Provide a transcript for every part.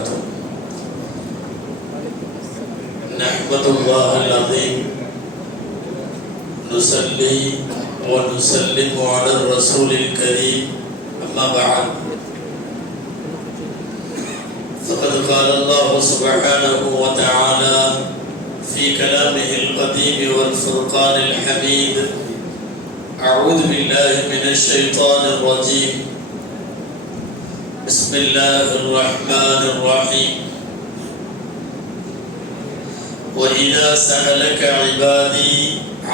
وبركاته. نحمد الله العظيم نصلي ونسلم على الرسول الكريم أما بعد فقد قال الله سبحانه وتعالى في كلامه القديم والفرقان الحميد: أعوذ بالله من الشيطان الرجيم. بسم الله الرحمن الرحيم. وإذا سألك عبادي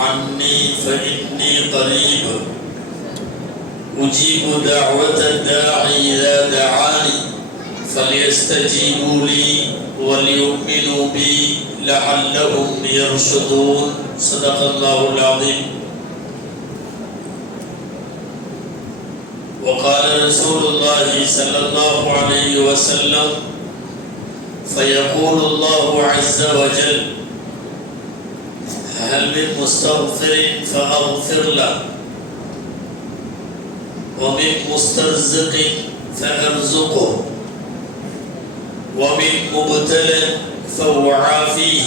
عني فإني قريب أجيب دعوة الداعي إذا دعاني فليستجيبوا لي وليؤمنوا بي لعلهم يرشدون. صدق الله العظيم. وقال رسول الله صلى الله عليه وسلم: فيقول الله عز وجل: هل من مستغفر فأغفر له ومن مسترزق فأرزقه ومن مبتلى فأعافيه.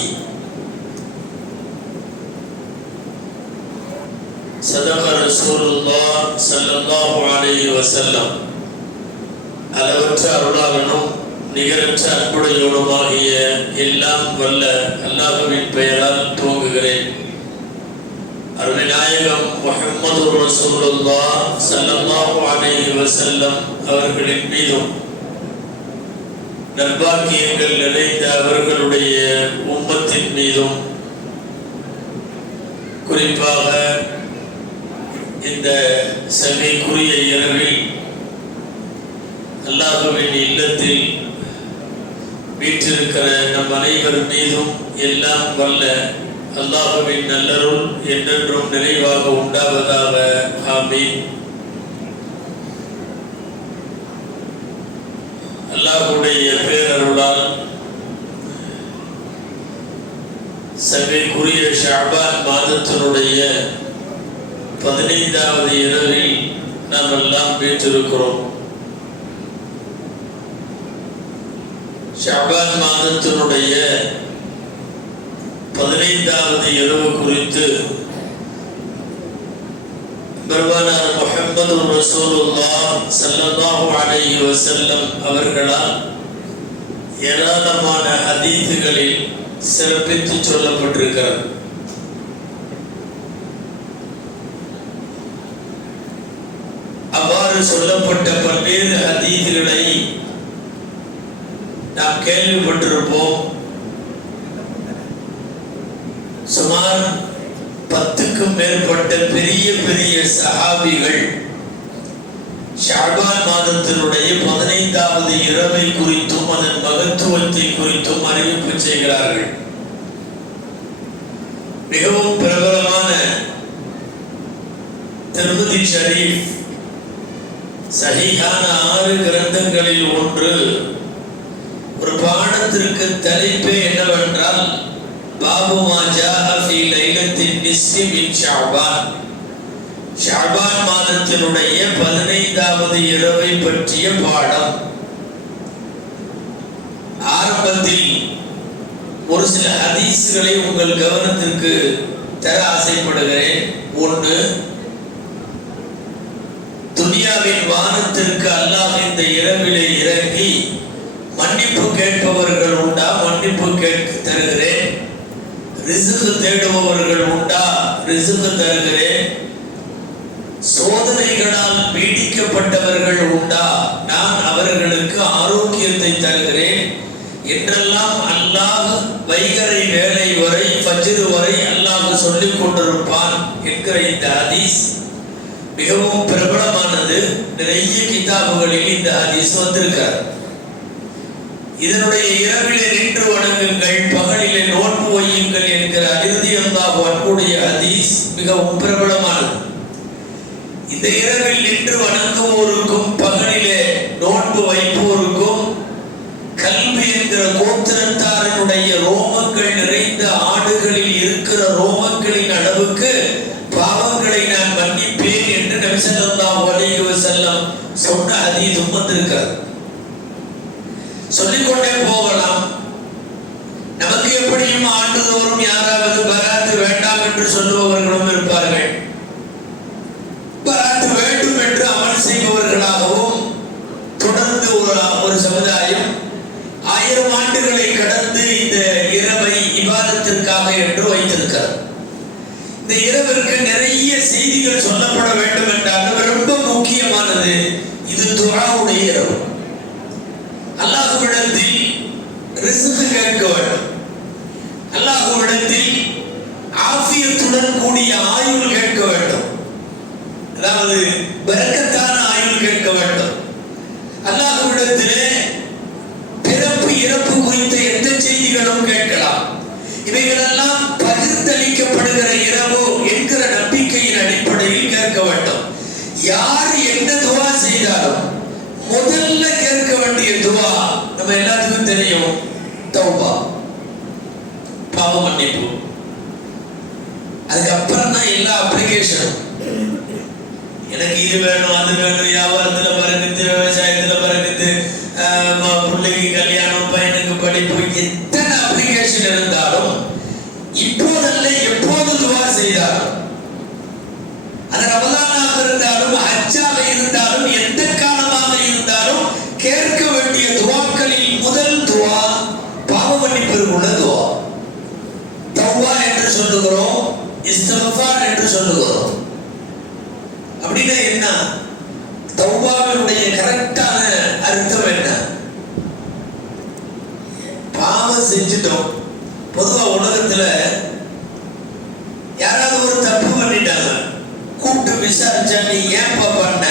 صدق رسول الله صلى الله عليه وسلم. அளவற்ற அருளாளனும் நிகரற்ற அன்புடையோடுமாகிய எல்லாம் வல்ல அல்லாஹ்வின் பெயரால் துவங்குகிறேன். அருள்நாயகம் முஹம்மது ரசூலுல்லாஹ் ஸல்லல்லாஹு அலைஹி வஸல்லம் அவர்களின் மீதும் நற்பாக்கியங்கள் நிறைந்த அவர்களுடைய உம்மத்தின் மீதும் குறிப்பாக இந்த சங்கைக்குரிய இரவில் அல்லாஹ்வின் இல்லத்தில் வீற்றிருக்கிற நம் அனைவர் மீதும் எல்லாம் வல்ல அல்லாஹ்வின் நல்லருள் என்றென்றும் நிறைவாக உண்டாவதாக. ஆமீன். அல்லாஹ்வுடைய பேரருளால் சங்கைக்குரிய ஷஅபான் மாதத்தினுடைய 15வது இரவில் நாம் எல்லாம் வீற்றிருக்கிறோம். ஷஅபான் மாதத்தினுடைய 15வது இரவு குறித்து பெருமானார் முஹம்மது ரசூலுல்லாஹ் ஸல்லல்லாஹு அலைஹி வஸல்லம் அவர்களால் ஏராளமான ஹதீஸ்களில் சிறப்பித்து சொல்லப்பட்டிருக்கிறது. அவ்வாறு சொல்லப்பட்ட பல்வேறு ஹதீஸ்களை நாம் கேள்விப்பட்டிருப்போம். சுமார் 10க்கும் மேற்பட்ட பெரிய பெரிய சஹாபிகள் ஷஅபான் மாதத்தினுடைய 15வது இரவை குறித்தும் அதன் மகத்துவத்தை குறித்தும் அறிவிப்பு செய்கிறார்கள். மிகவும் பிரபலமான திர்மிதி ஷரீஃப் சஹீஹான 6 கிரந்தங்களில் ஒன்று. ஒரு பாடத்திற்கு தலைப்பே என்னவென்றால் பாபு மா ஜாஅ ஃபீ லைலத்தின் நிஸ்ஃபி மின் ஷஅபான். ஷஅபான் மாதத்தினுடைய 15வது இரவை பற்றிய பாடம். ஆரம்பத்தில் ஒரு சில ஹதீஸ்களை உங்கள் கவனத்திற்கு தர ஆசைப்படுகிறேன். ஒன்று, துனியாவின் வானத்திற்கு அல்லாஹ் இந்த இரவிலே இறங்கி மன்னிப்பு கேட்பவர்கள் உண்டா? மன்னிப்பு தருகிறேன். ரிஸ்க் தேடுபவர்கள் உண்டா? ரிஸ்க் தருகிறேன். சோதனைகளால் பீடிக்கப்பட்டவர்கள் உண்டா? நான் அவர்களுக்கு ஆரோக்கியத்தை தருகிறேன் என்றெல்லாம் அல்லாஹ் வைகறை வேளை வரை ஃபஜ்ர் வரை அல்லாஹ் சொல்லிக் கொண்டிருப்பான் என்கிற இந்த ஹதீஸ் மிகவும் பிரபலமானது. நிறைய கிதாபுகளில் இந்த ஹதீஸ் வந்திருக்கிறது. இதனுடைய இரவிலே நின்று வணங்குங்கள், பகலிலே நோன்பு வையுங்கள் என்கிற ரலியல்லாஹு அன்ஹுடைய ஹதீஸ் மிகவும் பிரபலமானது. இந்த இரவில் நின்று வணங்குவோருக்கும் பகலிலே நோன்பு வைப்போருக்கும் கல்வி என்கிற கோத்திரத்தாரனுடைய ரோமங்கள் நிறைந்த ஆடுகளில் இருக்கிற ரோமங்களின் அளவுக்கு பாவங்களை நான் மன்னிப்பேன் என்று நபி ஸல்லல்லாஹு அலைஹி வஸல்லம் சொன்ன ஹதீஸும் வந்திருக்கிறது. சொல்லி சொல்லிக்கொண்டே போகலாம். நமக்கு எப்படியும் ஆண்டுதோறும் யாராவது பராத்து வேண்டாம் என்று சொல்லுபவர்களும் இருப்பார்கள். பராத்து வேண்டும் என்று அமல் செய்பவர்களாகவும் தொடர்ந்து ஒரு சமுதாயம் 1000 ஆண்டுகளை கடந்து இந்த இரவை இபாதத்திற்காக என்று வைத்திருக்கிறார். இந்த இரவிற்கு நிறைய செய்திகள் சொல்லப்பட வேண்டும் என்றாலும் ரொம்ப முக்கியமானது இது துஆவுடைய இரவு. அல்லாஹ்விடத்தில் ரிஸ்க் கேட்க வேண்டும். அல்லாஹ்விடத்தில் ஆஃபியத்துடன் கூடிய ஆயுள் கேட்க வேண்டும். அதாவது பரக்கத்தான ஆயுள் கேட்க வேண்டும். அல்லாஹ்விடத்திலே பிறப்பு இறப்பு குறித்த எந்த செய்திகளும் கேட்கலாம். இவைகளெல்லாம் பகிர்ந்தளிக்கப்படுகிற இரவு என்கிற நம்பிக்கையின் அடிப்படையில் கேட்க வேண்டும். யார் என்ன துவா செய்தாலும் முதல்ல கேட்க வேண்டிய துவா நம்ம எல்லாத்துக்கும் தெரியும், தௌபா, பாவ மன்னிப்பு. அதுக்கப்புறம் தான் எல்லா அப்ளிகேஷனும். எனக்கு இது வேணும், அது வேணும், வியாபாரத்துல பறக்குது, விவசாயத்துல பறக்குது, பிள்ளைக்கு கல்யாணம், பையனுக்கு படிப்பு, எத்தனை அப்ளிகேஷன் இருந்தாலும் இப்போதல்ல எப்போது துவா செய்தாலும், அது ரமலானாக இருந்தாலும் ஹஜ்ஜாக இருந்தாலும் எந்த காலமாக இருந்தாலும் கேட்க வேண்டிய துவாக்களில் முதல் துவா பாவ மன்னிப்பிற்குள்ள துவா. தௌபா என்று சொல்லுகிறோம், இஸ்திக்ஃபார் என்று சொல்லுகிறோம். அப்படின்னா என்ன? தௌபாவினுடைய கரெக்டான அர்த்தம் என்ன? பாவம் செஞ்சுட்டோம். பொதுவா உலகத்துல யாராவது ஒரு தப்பு பண்ணிட்டாங்க, கூப்பிட்டு விசாரிச்சா நீ ஏன்பா பண்ண,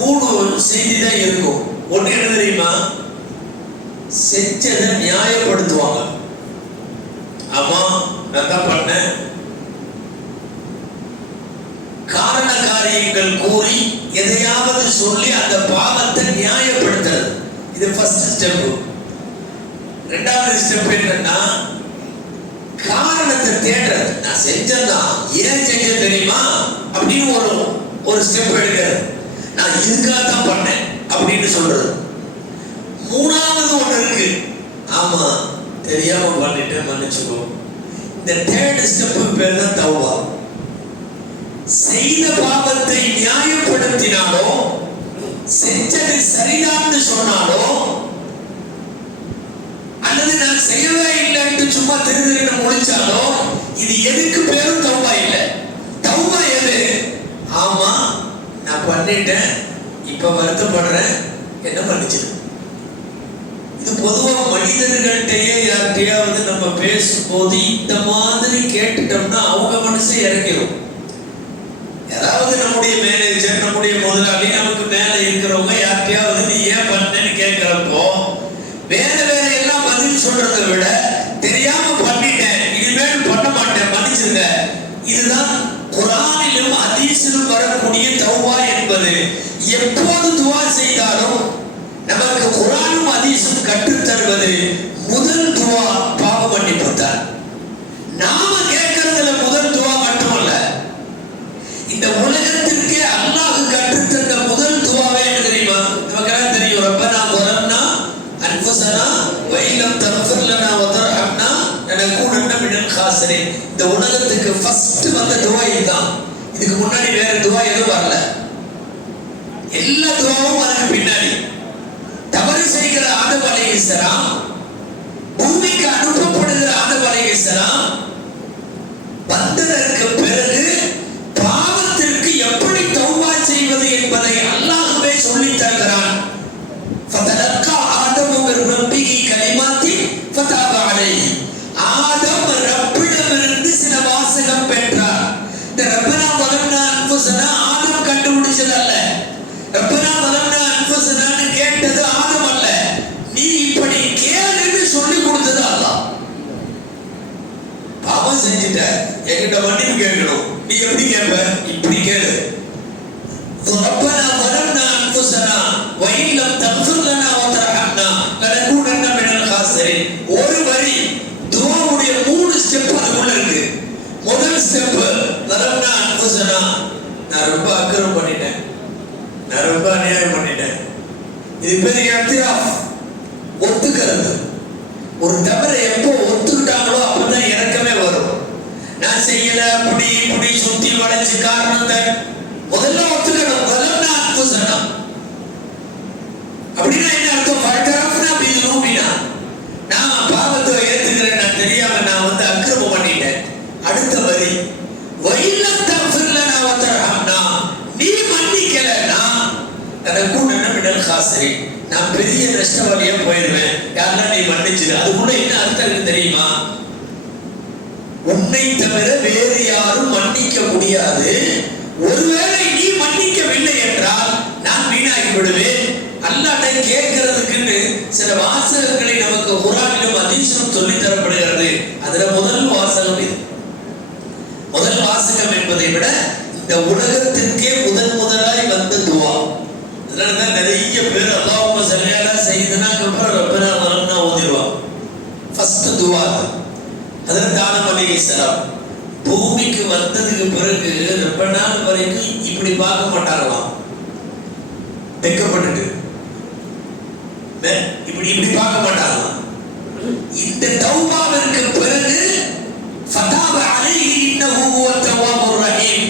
3 செய்தி தான் இருக்கும். ஒண்ணு என்ன தெரியுமா? செஞ்சதை நியாயப்படுத்துவாங்க. ஆமா நான் தான் பண்ணேன், காரண காரியங்கள் கூறி எதையாவது சொல்லி அந்த பாவத்தை நியாயப்படுத்துறது. இது ஃபர்ஸ்ட் ஸ்டெப். ரெண்டாவது ஸ்டெப் என்னன்னா காரணத்தை தேடுறது. நான் செஞ்சேன்னா ஏன் செஞ்ச தெரியுமா அப்படின்னு ஒரு ஸ்டெப் எடுக்கிறது. நான் இதுக்காக தான் பண்ணேன் அப்படின்னு சொல்றது. மூணாவது ஒண்ணு இருக்கு, ஆமா தெரியாம பண்ணிட்டேன் மன்னிச்சுக்கோ. இந்த தேர்ட் ஸ்டெப் பேர் தான் தௌபா. செய்த பாவத்தை நியாயப்படுத்தினாலோ செஞ்சது சரிதான் சொன்னாலோ அல்லது நான் செய்யவே இல்லை என்று சும்மா திருந்திட்டு முடிச்சாலோ இது எதுக்கு பேரும் தௌபா இல்லை. தௌபா எது? ஆமா நான் பண்ணிட்டேன், இப்ப வருத்தப்படுறேன், என்ன மன்னிச்சிடு. இது பொதுவா மனிதர்கள்ட்டையே யார்கிட்டயாவது நம்ம பேசும்போது இந்த மாதிரி கேட்டுட்டோம்னா அவங்க மனசு இறங்கிடும். யாராவது நம்முடைய மேனேஜர், நம்முடைய முதலாளி, நமக்கு மேல இருக்கிறவங்க யார்கிட்டயாவது நீ ஏன் பண்ணேன்னு கேட்கிறப்போ வேற எல்லாம் பதில் சொல்றதை விட தெரியாம பண்ணிட்டேன், இனிமேல் பண்ண மாட்டேன், மன்னிச்சிருங்க. இதுதான் குர்ஆனிலும் ஹதீஸிலும் வரக்கூடிய தௌபா என்பது. எப்போது துவா செய்தாலும் நமக்கு குர்ஆனும் ஹதீஸும் கற்றுத் தருவது முதல் துவா பாவ மன்னிப்பு தான். நாம கேட்கறதுல முதல் துவா மட்டுமல்ல, இந்த உலகத்திற்கே அல்லாஹ் கற்றுத் தந்த முதல் துவாவே என்ன தெரியுமா? நமக்கெல்லாம் தெரியும், ரப்பனா ظلمنا أنفسنا وإن لم تغفر لنا وترحمنا لنكونن من الخاسرين. இந்த உலகத்துக்கு ஃபர்ஸ்ட் வந்த துவா இதுதான். இதுக்கு முன்னாடி வேற துவா எதுவும் வரல. எல்லா துவாவும் அதுக்கு பின்னாடி. தவறு செய்கிற ஆதம் அலைஹிஸ்ஸலாம், பூமிக்கு அனுப்பப்படுகிற ஆதம் அலைஹிஸ்ஸலாம் வந்ததற்கு பிறகு பாவத்திற்கு எப்படி தௌபா செய்வது என்பதை அல்லாஹ்வே சொல்லித் தருகிறான். ஃபதலக்கா ஆதமு மின் ரப்பிஹி கலிமாத்தின் ஃபதாப அலைஹி. ஆதம் ரப்பிடமிருந்து சில வாசகம் பெற்றார். இந்த ரப்பனா வலம்னா அன்ஃபுஸனா ஆதம் கண்டுபிடிச்சதல்ல. ரப்பனா வலம்னா அன்ஃபுஸனான்னு கேட்டது ஆதம் அல்ல. நீ இப்படி கேளுன்னு சொல்லி கொடுத்தது அல்லாஹ். பாவம் செஞ்சிட்ட, என்கிட்ட மன்னிப்பு கேட்கணும், நீ எப்படி கேட்ப? இப்படி கேளு. ரப்பனா வலம்னா அன்ஃபுஸனா வஇன் லம் தக்ஃபிர் லனா வதர்ஹம்னா லனகூனன்ன மினல் காஸிரின். ஒரு வரி துஆவுடைய 3 ஸ்டெப் அதுக்குள்ள இருக்கு. முதல் ஸ்டெப் வலம்னா அன்ஃபுஸனா, நான் ரொம்ப அக்கிரமம் பண்ணிட்டேன், நான் ரொம்ப அநியாயம் பண்ணிட்டேன். இது பேர் இக்திராஃப். ஒத்துக்கிறது. ஒரு தவறை எப்போ ஒத்துக்கிட்டாங்களோ அப்பதான் இறக்கமே வரும். நான் செய்யல அப்படி இப்படி சுத்தி வளைச்சு காரணத்தை முதல்ல ஒத்துக்கணும். முதல்ல அன்புசனம் அப்படின்னா என்ன அர்த்தம்? பழக்கம்னா அப்படி நோம்பினா நான் பாவத்தை ஏத்துக்கிறேன், நான் தெரியாம நான் வந்து அக்கிரமம் பண்ணிட்டேன். அடுத்த வரி வயிலத்தஃபிர்ல நான் வதரஹம்னா, நீ மன்னிக்கலனா தனக்கும் நன்மிடல் காசரி, நான் பெரிய நஷ்டவாளியா போயிடுவேன். யாரெல்லாம் நீ மன்னிச்சிரு. அதுக்குள்ள என்ன அர்த்தம் தெரியுமா? உன்னை தவிர வேறு யாரும் மன்னிக்க முடியாது. ஒருவேளை நீ மன்னிக்கவில்லை என்றால் நான் வீணாகி விடுவேன். அல்லாஹ்வை கேட்கிறதுக்குன்னு சில வாசகங்களை நமக்கு குர்ஆனிலும் ஹதீஸிலும் சொல்லி தரப்படுகிறது. அதுல முதல் வாசகம் இது. முதல் வாசகம் என்பதை விட இந்த உலகத்திற்கே முதலாய் வந்த துவா. அதனாலதான் நிறைய பேர் அல்லாஹும்ம ஸல்லி அலா சய்யிதினா கஃபர் ரப்பனா வலம்னா ஓதிடுவாங்க. ஃபர்ஸ்ட் துவா ஹஜ்ரத் ஆதம் அலைஹிஸ்ஸலாம் பூமிக்கு வந்ததுக்கு பிறகு ரொம்ப நாள் வரைக்கும் இப்படி பார்க்க மாட்டாங்களாம். வெக்கப்பட்டுட்டு இப்படி பார்க்க மாட்டாங்களாம். இந்த தௌபாவிற்கு பிறகு ஃபதாப அலைஹி இன்னஹு ஹுவத் தவ்வாபுர் ரஹீம்,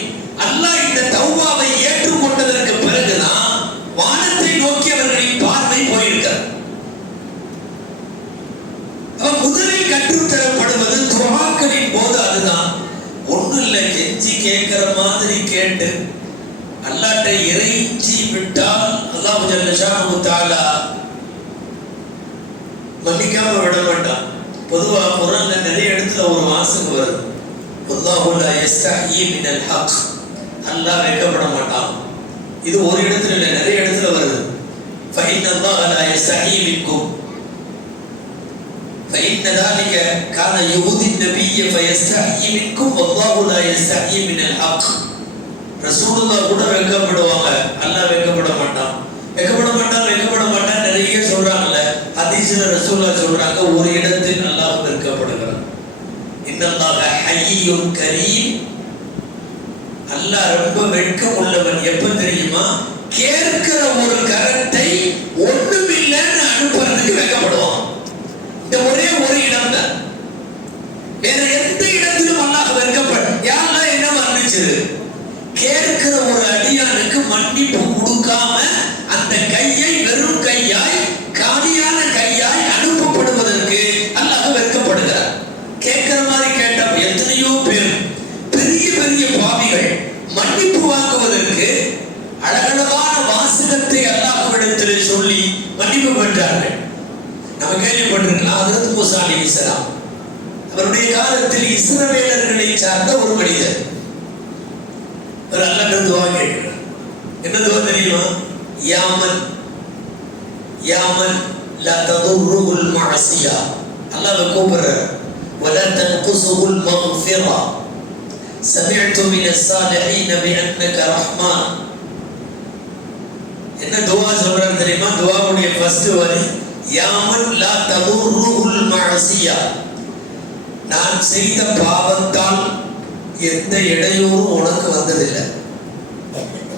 அல்லாஹ் இந்த தௌபாவை ஏற்றுக்கொண்டதற்கு பிறகுதான் வானத்தை நோக்கி அவர்களின் பார்வை போயிருக்கிறது. முதலில் கற்றுத்தரப்படுவது துஆக்களின் போது அதுதான். ஒண்ணும் இல்லை, கெஞ்சி கேட்கிற மாதிரி கேட்டு அல்லாஹ்ட்ட இறைஞ்சி விட்டால் அல்லாஹ் ஜல்ல ஷானஹு தஆலா மன்னிக்காம விட மாட்டான். பொதுவா குர்ஆன்ல நிறைய இடத்துல ஒரு வாசகம் வருது, அல்லாஹு லா யஸ்தஹி மினல் ஹக், அல்லாஹ் வெட்கப்பட மாட்டான். இது ஒரு இடத்துல இல்லை, நிறைய இடத்துல வருது. ஃபஇன்னல்லாஹ லா யஸ்தஹி மின்கும் فإن ذلك كان يؤذي النبي فيستحيي منكم والله لا يستحيي من الحق. ரசூலுல்லாஹ் கூட வெட்கப்படுவாங்க, அல்லாஹ் வெட்கப்பட மாட்டான். வெட்கப்பட மாட்டான் நிறைய சொல்றாங்கல்ல. ஹதீஸ்ல ரசூலுல்லாஹ் சொல்றாங்க, ஒரு இடத்தில் அல்லாஹ் வெட்கப்படுகிறான். இன்னல்லாஹ ஹய்யுன் கரீம், அல்லாஹ் ரொம்ப வெட்கம் உள்ளவன். எப்ப தெரியுமா? கேட்கிற ஒரு கரத்தை ஒண்ணுமில்லைன்னு அனுப்புறதுக்கு வெட்கப்படுவான். இந்த ஒரே ஒரு இடம் தான், வேற எந்த இடத்திலும் அல்லாஹ் வெட்கப்பட யாரா என்ன மன்னிச்சிரு. கேட்கிற ஒரு அடியானுக்கு மன்னிப்பு கொடுக்காம அந்த கையை வெறும் கையாய் காலியான கையாய் அனுப்பப்படுவதற்கு அல்லாஹ் வெட்கப்படுகிறார். கேட்கிற மாதிரி கேட்ட எத்தனையோ பேர் பெரிய பெரிய பாவிகள் மன்னிப்பு வாங்குவதற்கு அழகழகான வாசகத்தை அல்லாஹ்விடத்தில் சொல்லி மன்னிப்பு பெற்றார்கள். நம்ம கேள்விப்பட்டிருக்கலாம், ஹஜ்ரத் மூஸா அலைஹிஸ்ஸலாம் அவருடைய காலத்தில் இஸ்ரவேலர்களை சார்ந்த ஒரு மனிதர் ஒரு அல்லாஹ்விடம் துஆ கேட்கிறார். என்ன துஆ தெரியுமா? யாமன் லா ததுர்ருல் மஅசியா, அல்லாஹ் கூப்பிடுறார். வலா தன்குசுல் மக்ஃபிரா சமிஅது மினஸ் ஸாலிஹீன பிஅன்னக ரஹ்மான். என்ன துஆ சொல்றார் தெரியுமா? துஆவுடைய ஃபர்ஸ்ட் வரி யாமன் லா ததுர்ருல் மஅசியா, நான் செய்த பாவத்தால் எந்த இடையூறும் உனக்கு வந்ததில்லை.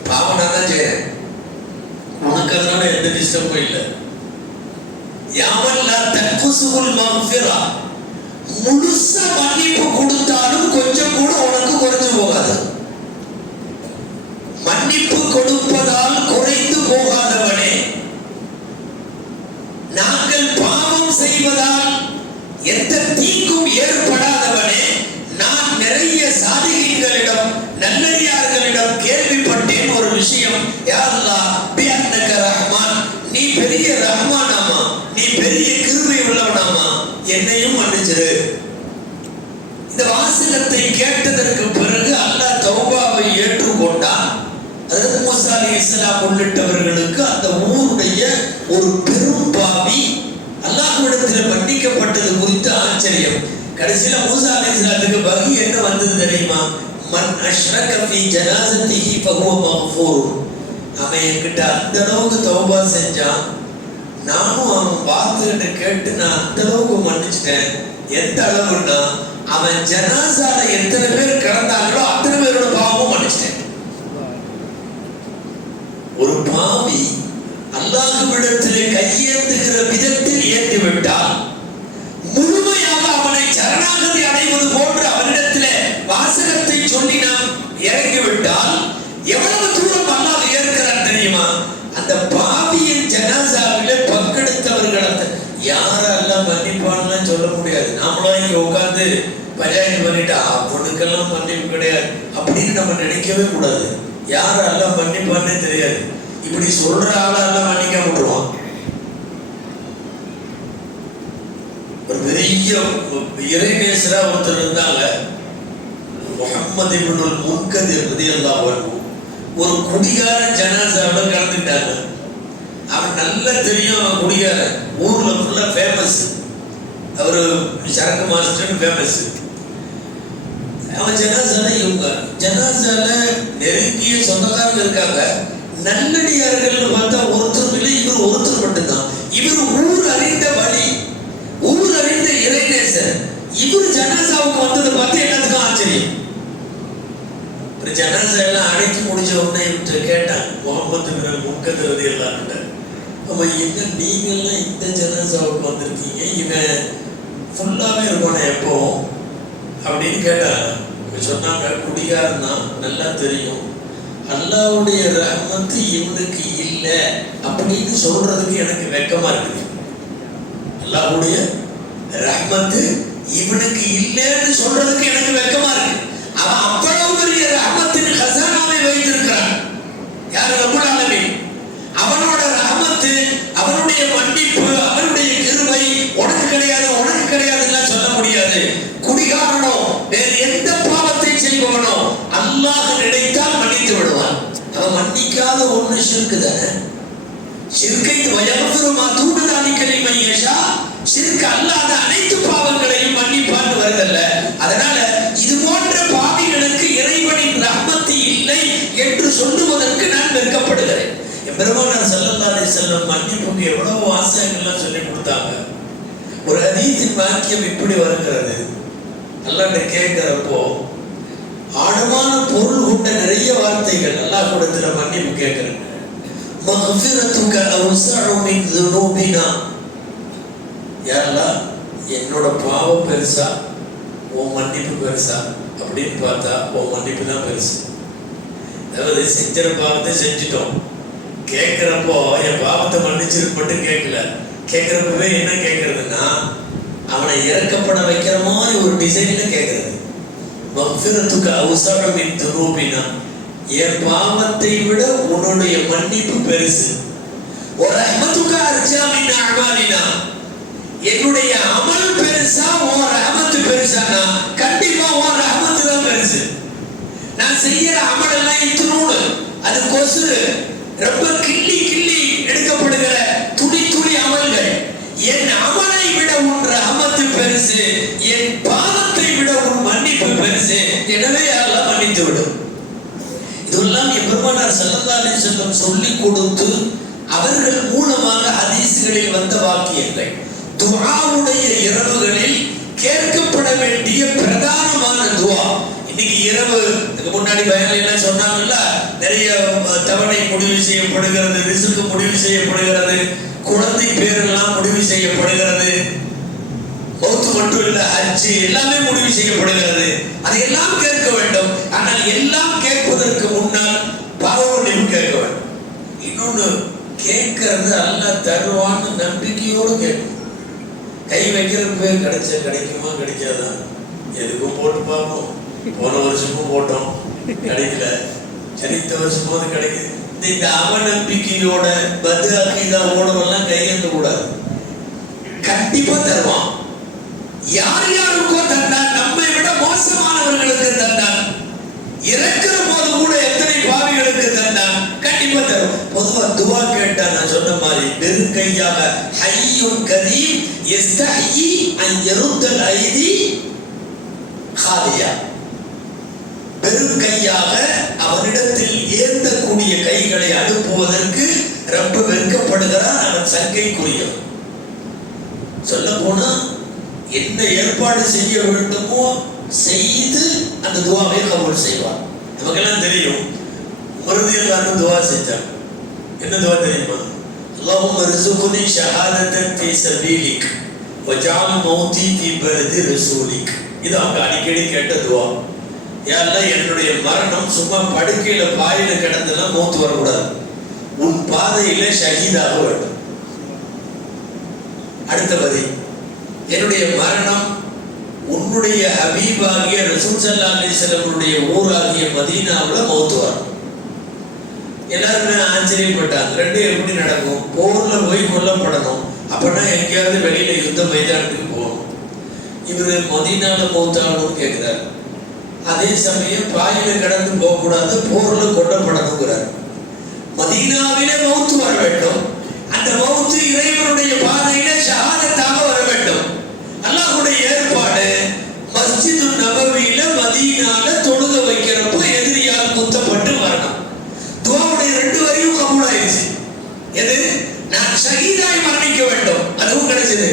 பாவம் நான் தான் செய்றேன், உனக்கு அதனால எந்த டிஸ்டர்பும் இல்லை. யாமன் லா தன்குசுல் மக்ஃபிரா, முழுசா மன்னிப்பு கொடுத்தாலும் கொஞ்சம் கூட உனக்கு குறைஞ்சு போகாது. மன்னிப்பு கொடுப்பதால் குறைந்து போகாதவனே, நாங்கள் பாவம் செய்வதால் எந்த தீங்கும் ஏற்படாதவனே, நான் நிறைய சாதிகளிடம் நல்லடியார்களிடம் கேள்விப்பட்டேன் ஒரு விஷயம். யா அல்லாஹ் பிஅன்னக ரஹ்மான், நீ பெரிய ரஹ்மானாமா, நீ பெரிய கிருபை உள்ளவனாமா, என்னையும் மன்னிச்சிரு. இந்த வாசகத்தை கேட்டதற்கு பிறகு அல்லாஹ் தௌபாவை ஏற்றுக்கொண்டான். ஹஜ்ரத் மூஸா அலைஹிஸ்ஸலாம் உள்ளிட்டவர்களுக்கு அந்த ஊருடைய ஒரு பெரும் பாவி அல்லாஹ்விடத்தில் மன்னிக்கப்பட்டது குறித்து ஆச்சரியம். கடைசியில மூஸா அலைஹிஸ்ஸலாத்துக்கு வஹி என்ன வந்தது தெரியுமா? மன் அஷ்ரக ஃபீ ஜனாஸத்திஹி ஃபஹுவ மக்ஃபூர். அவன் என்கிட்ட அந்த அளவுக்கு தௌபா செஞ்சான், நானும் அவன் பார்த்துக்கிட்டு கேட்டு நான் அந்த அளவுக்கு மன்னிச்சிட்டேன். எந்த அளவுன்னா, அவன் ஜனாஸால எத்தனை பேர் கிடந்தாங்களோ அத்தனை பேரோட பாவமும் மன்னிச்சிட்டேன். ஒரு பாவி அல்லாஹ்விடத்திலே கையேந்துகிற விதத்தில் ஏந்துவிட்டால், முழுமையாக அவனை சரணாகதி அடைவது போன்று அவனிடத்திலே வாசகத்தை சொல்லி நாம் இறங்கிவிட்டால் எவ்வளவு தூரம் அல்லாஹ் ஏற்கிறான் தெரியுமா? அந்த பாவியின் ஜனாசாவிலே பங்கெடுத்தவர்கள் யாரெல்லாம் மன்னிப்பான்னு சொல்ல முடியாது. நாமளும் இங்க உட்கார்ந்து பஞ்சாயத்து பண்ணிட்டா அவனுக்கெல்லாம் மன்னிப்பு கிடையாது அப்படின்னு நம்ம நினைக்கவே கூடாது. யாரெல்லாம் மன்னிப்பான்னே தெரியாது. இப்படி சொல்ற ஆளெல்லாம் மன்னிக்க விட்டுருவான். ஒரு பெரிய இறைநேசரா ஒருத்தர் இருந்தாங்க, முஹம்மது இப்னுல் முன்கதிர் ரலியல்லாஹு அன்ஹு. ஒரு குடிகாரன் ஜனாசாவில் கலந்துட்டாங்க. அவன் நல்லா தெரியும், அவன் குடிகாரன், ஊர்ல ஃபுல்லா ஃபேமஸ், அவரு சரக்கு மாஸ்டர்னு ஃபேமஸ். அவன் ஜனாசால இவங்க ஜனாசால நெருங்கிய சொந்தக்காரங்க இருக்காங்க. நல்லடியார்கள் பார்த்தா ஒருத்தர் இல்லை, இவர் ஒருத்தர் மட்டும்தான். இவர் ஊர் அறிந்த வழி, ஊர் அறிந்த இறைநேசர். இவர் ஜனாசாவுக்கு வந்ததை பார்த்து எல்லாத்துக்கும் ஆச்சரியம். ஜனாசா எல்லாம் அடைக்கி முடிச்ச உடனே இவற்றை கேட்டான், முகமது இப்னுல் முன்கதிர் ரலியல்லாஹு அன்ஹு, அப்ப என்ன நீங்கெல்லாம் இந்த ஜனாசாவுக்கு வந்திருக்கீங்க, இவன் ஃபுல்லாவே இருப்பானே எப்போ அப்படின்னு கேட்டாங்க. சொன்னாங்க, குடிகாரன் தான், நல்லா தெரியும், அல்லாஹ்வுடைய ரஹ்மத்து இவனுக்கு இல்லை அப்படின்னு சொல்றதுக்கு எனக்கு வெட்கமா இருக்குது. அல்லாஹ்வுடைய ரஹ்மத்து இவனுக்கு இல்லைன்னு சொல்றதுக்கு எனக்கு வெட்கமா இருக்கு. அவன் அவ்வளவு பெரிய ரஹ்மத்தின் கஸானாவை வைத்திருக்கிறான். யார்? ரப்புல் ஆலமீன். அவனோட ரஹ்மத்து, அவனுடைய மன்னிப்பு, அவனுடைய கிருபை உனக்கு கிடையாது, உனக்கு கிடையாதுன்னு சொல்ல முடியாது. குடிகாரனோ வேறு எந்த பாவத்தை செய்பவனோ அல்லாஹ் நினைத்தால் மன்னித்து விடுவான். அவன் மன்னிக்காத ஒண்ணு ஷிர்க் தானே. ஷிர்கை வயஃபிரு மா தூன தாலிக லிமன் யஷா. ஷிர்க் அல்லாத அனைத்து பாவங்களையும் மன்னிப்பான்னு வருதல்ல. அதனால இது போன்ற பாவிகளுக்கு இறைவனின் ரஹ்மத்து இல்லை என்று சொல்லுவதற்கு நான் வெட்கப்படுகிறேன். பெருமானார் ஸல்லல்லாஹு அலைஹி வஸல்லம் மன்னிப்புக்கு எவ்வளவு வாசகங்கள்லாம் சொல்லி கொடுத்தாங்க. ஒரு ஹதீஸின் வாக்கியம் இப்படி வருகிறது, அல்லாஹ்ட்ட கேட்கிறப்போ ஆழமான பொருள் கொண்ட நிறைய வார்த்தைகள் அல்லாஹ் கொடுத்துல மன்னிப்பு கேட்கிறேன். மக்ஃபிரத்துக அவ்ஸஉ மின் ذுனூபினா. யா அல்லாஹ், என்னோட பாவம் பெருசா உன் மன்னிப்பு பெருசா அப்படின்னு பார்த்தா உன் மன்னிப்பு தான் பெருசு. அதாவது செஞ்ச பாவத்தை செஞ்சுட்டோம், கேட்கிறப்போ என் பாவத்தை மன்னிச்சிருக்கு மட்டும் கேட்கல. கேட்கிறப்பவே என்ன கேட்கறதுன்னா, அவனை இறக்கப்பட வைக்கிற மாதிரி ஒரு டிசைன்ல கேட்கறது. மக்ஃபிரத்துக அவ்ஸஉ மின் ذுனூபினா, என் பாவத்தை விட உன்னுடைய மன்னிப்பு பெருசு. ஒரு ரஹ்மத்துக அர்ஜா மின் அஅமாலினா, என்னுடைய அமல் பெருசா உன் ரஹ்மத்து பெருசானா கண்டிப்பா உன் ரஹ்மத்து தான் பெருசு. நான் செய்யற அமல் எல்லாம் இத்துணூடு, அது கொசு, ரொம்ப கிள்ளி கிள்ளி எடுக்கப்படுகிற துளி துளி அமல்கள். என் அமலை விட உன் ரஹ்மத்து பெருசு, என் பாவத்தை விட உன் மன்னிப்பு பெருசு. எனவே அல்லாஹ் மன்னித்து விடும். இதெல்லாம் பெருமானார் ஸல்லல்லாஹு அலைஹி வஸல்லம் சொல்லி கொடுத்து அவர்கள் மூலமாக ஹதீஸ்களில் வந்த வாக்கியங்கள். துஆவுடைய இரவுகளில் கேட்கப்பட வேண்டிய பிரதானமான துஆ. இன்னைக்கு இரவு, இதுக்கு முன்னாடி பயன்ல எல்லாம் சொன்னாங்கல்ல, நிறைய தவணை முடிவு செய்யப்படுகிறது, ரிஸ்க் முடிவு செய்யப்படுகிறது, குழந்தை பேரெல்லாம் முடிவு செய்யப்படுகிறது, மௌத்து மட்டும் இல்ல, ஹஜ் எல்லாமே முடிவு செய்யப்படுகிறது. அதையெல்லாம் கேட்க வேண்டும். ஆனால் எல்லாம் கேட்பதற்கு முன்னால் பாவ மன்னிப்பு கேட்க வேண்டும். இன்னொன்னு, கேட்கறது அல்லாஹ் தருவான்னு நம்பிக்கையோடு கேட்கும். கை வைக்கிறதுக்கு கிடைக்குமா கிடைக்காதா, எதுக்கும் போட்டு பார்ப்போம். போன வருஷமும் போட்டோம், கிடைக்கல. சரி, இந்த வருஷமாவது கிடைக்குது. இந்த அவநம்பிக்கையோட பது அகீதாவோடெல்லாம் கையெழுந்த கூடாது. கண்டிப்பா தருவான். யார் யாருக்கோ தந்தான், நம்மை விட மோசமானவர்களுக்கு தந்தான். இறக்குற போது கூட எத்தனை பாவிகளுக்கு தந்தான், கண்டிப்பா தரும். பொதுவா துவா கேட்டா நான் சொன்ன மாதிரி வெறும் கையாக ஹய்யுன் கரீம் யஸ்தஹி அன் யருத்தல் ஐதி ஹாதியா, வெறும் கையாக அவனிடத்தில் ஏந்தக்கூடிய கைகளை அனுப்புவதற்கு ரொம்ப வெட்கப்படுகிறான். அவன் சங்கைக்குரியவன். சொல்ல போனா என்ன ஏற்பாடு செய்ய வேண்டுமோ செய்து அந்த துவாவை கபூல் செய்வார். நமக்கெல்லாம் தெரியும், மருதியெல்லாம் துவா செஞ்சாங்க. என்ன துவா தெரியுமா? அல்லாஹும்ம ர்ஸுக்னி ஷஹாதத்தன் ஃபீ ஸபீலிக் வஜஅல் மௌதி ஃபீ பலதி ரசூலிக். இது அவங்க அடிக்கடி கேட்ட துஆ. யா அல்லாஹ், என்னுடைய மரணம் சும்மா படுக்கையில பாயில கிடந்தெல்லாம் மௌத் வரக்கூடாது, உன் பாதையில ஷஹீதாக வேண்டும். அடுத்த வரி, என்னுடைய மரணம் உன்னுடைய ஹபீபாகிய ரசூல் ஸல்லல்லாஹு அலைஹி வஸல்லம் ஊராகிய மதீனாவுல மௌத் வரும். எல்லாருமே ஆச்சரியப்பட்டாங்க, ரெண்டும் எப்படி நடக்கும்? போர்ல போய் கொல்லப்படணும், அப்படின்னா எங்கேயாவது வெளியில யுத்த மைதானத்துக்கு போகணும். இவரு மதீனால மௌத்தாகணும்னு கேட்கிறாரு. அதே சமயம் பாயில கடந்து போகக்கூடாது, போர்ல கொல்லப்படணுங்கிறார். மதீனாவிலே மௌத்து வர வேண்டும், அந்த மௌத்து இறைவனுடைய பாதையில ஷஹாதத்தாக வர வேண்டும். அல்லாஹ்வுடைய ஏற்பாடு மஸ்ஜிது நபவியில மதீனால தொழுக வைக்கிறப்போ எதிரியால் குத்தப்பட்டு வரணும். துஆவுடைய 2 வரியும் கபூல் ஆயிடுச்சு. எது? நான் ஷஹீதாய் மரணிக்க வேண்டும், அதுவும் கிடைச்சது.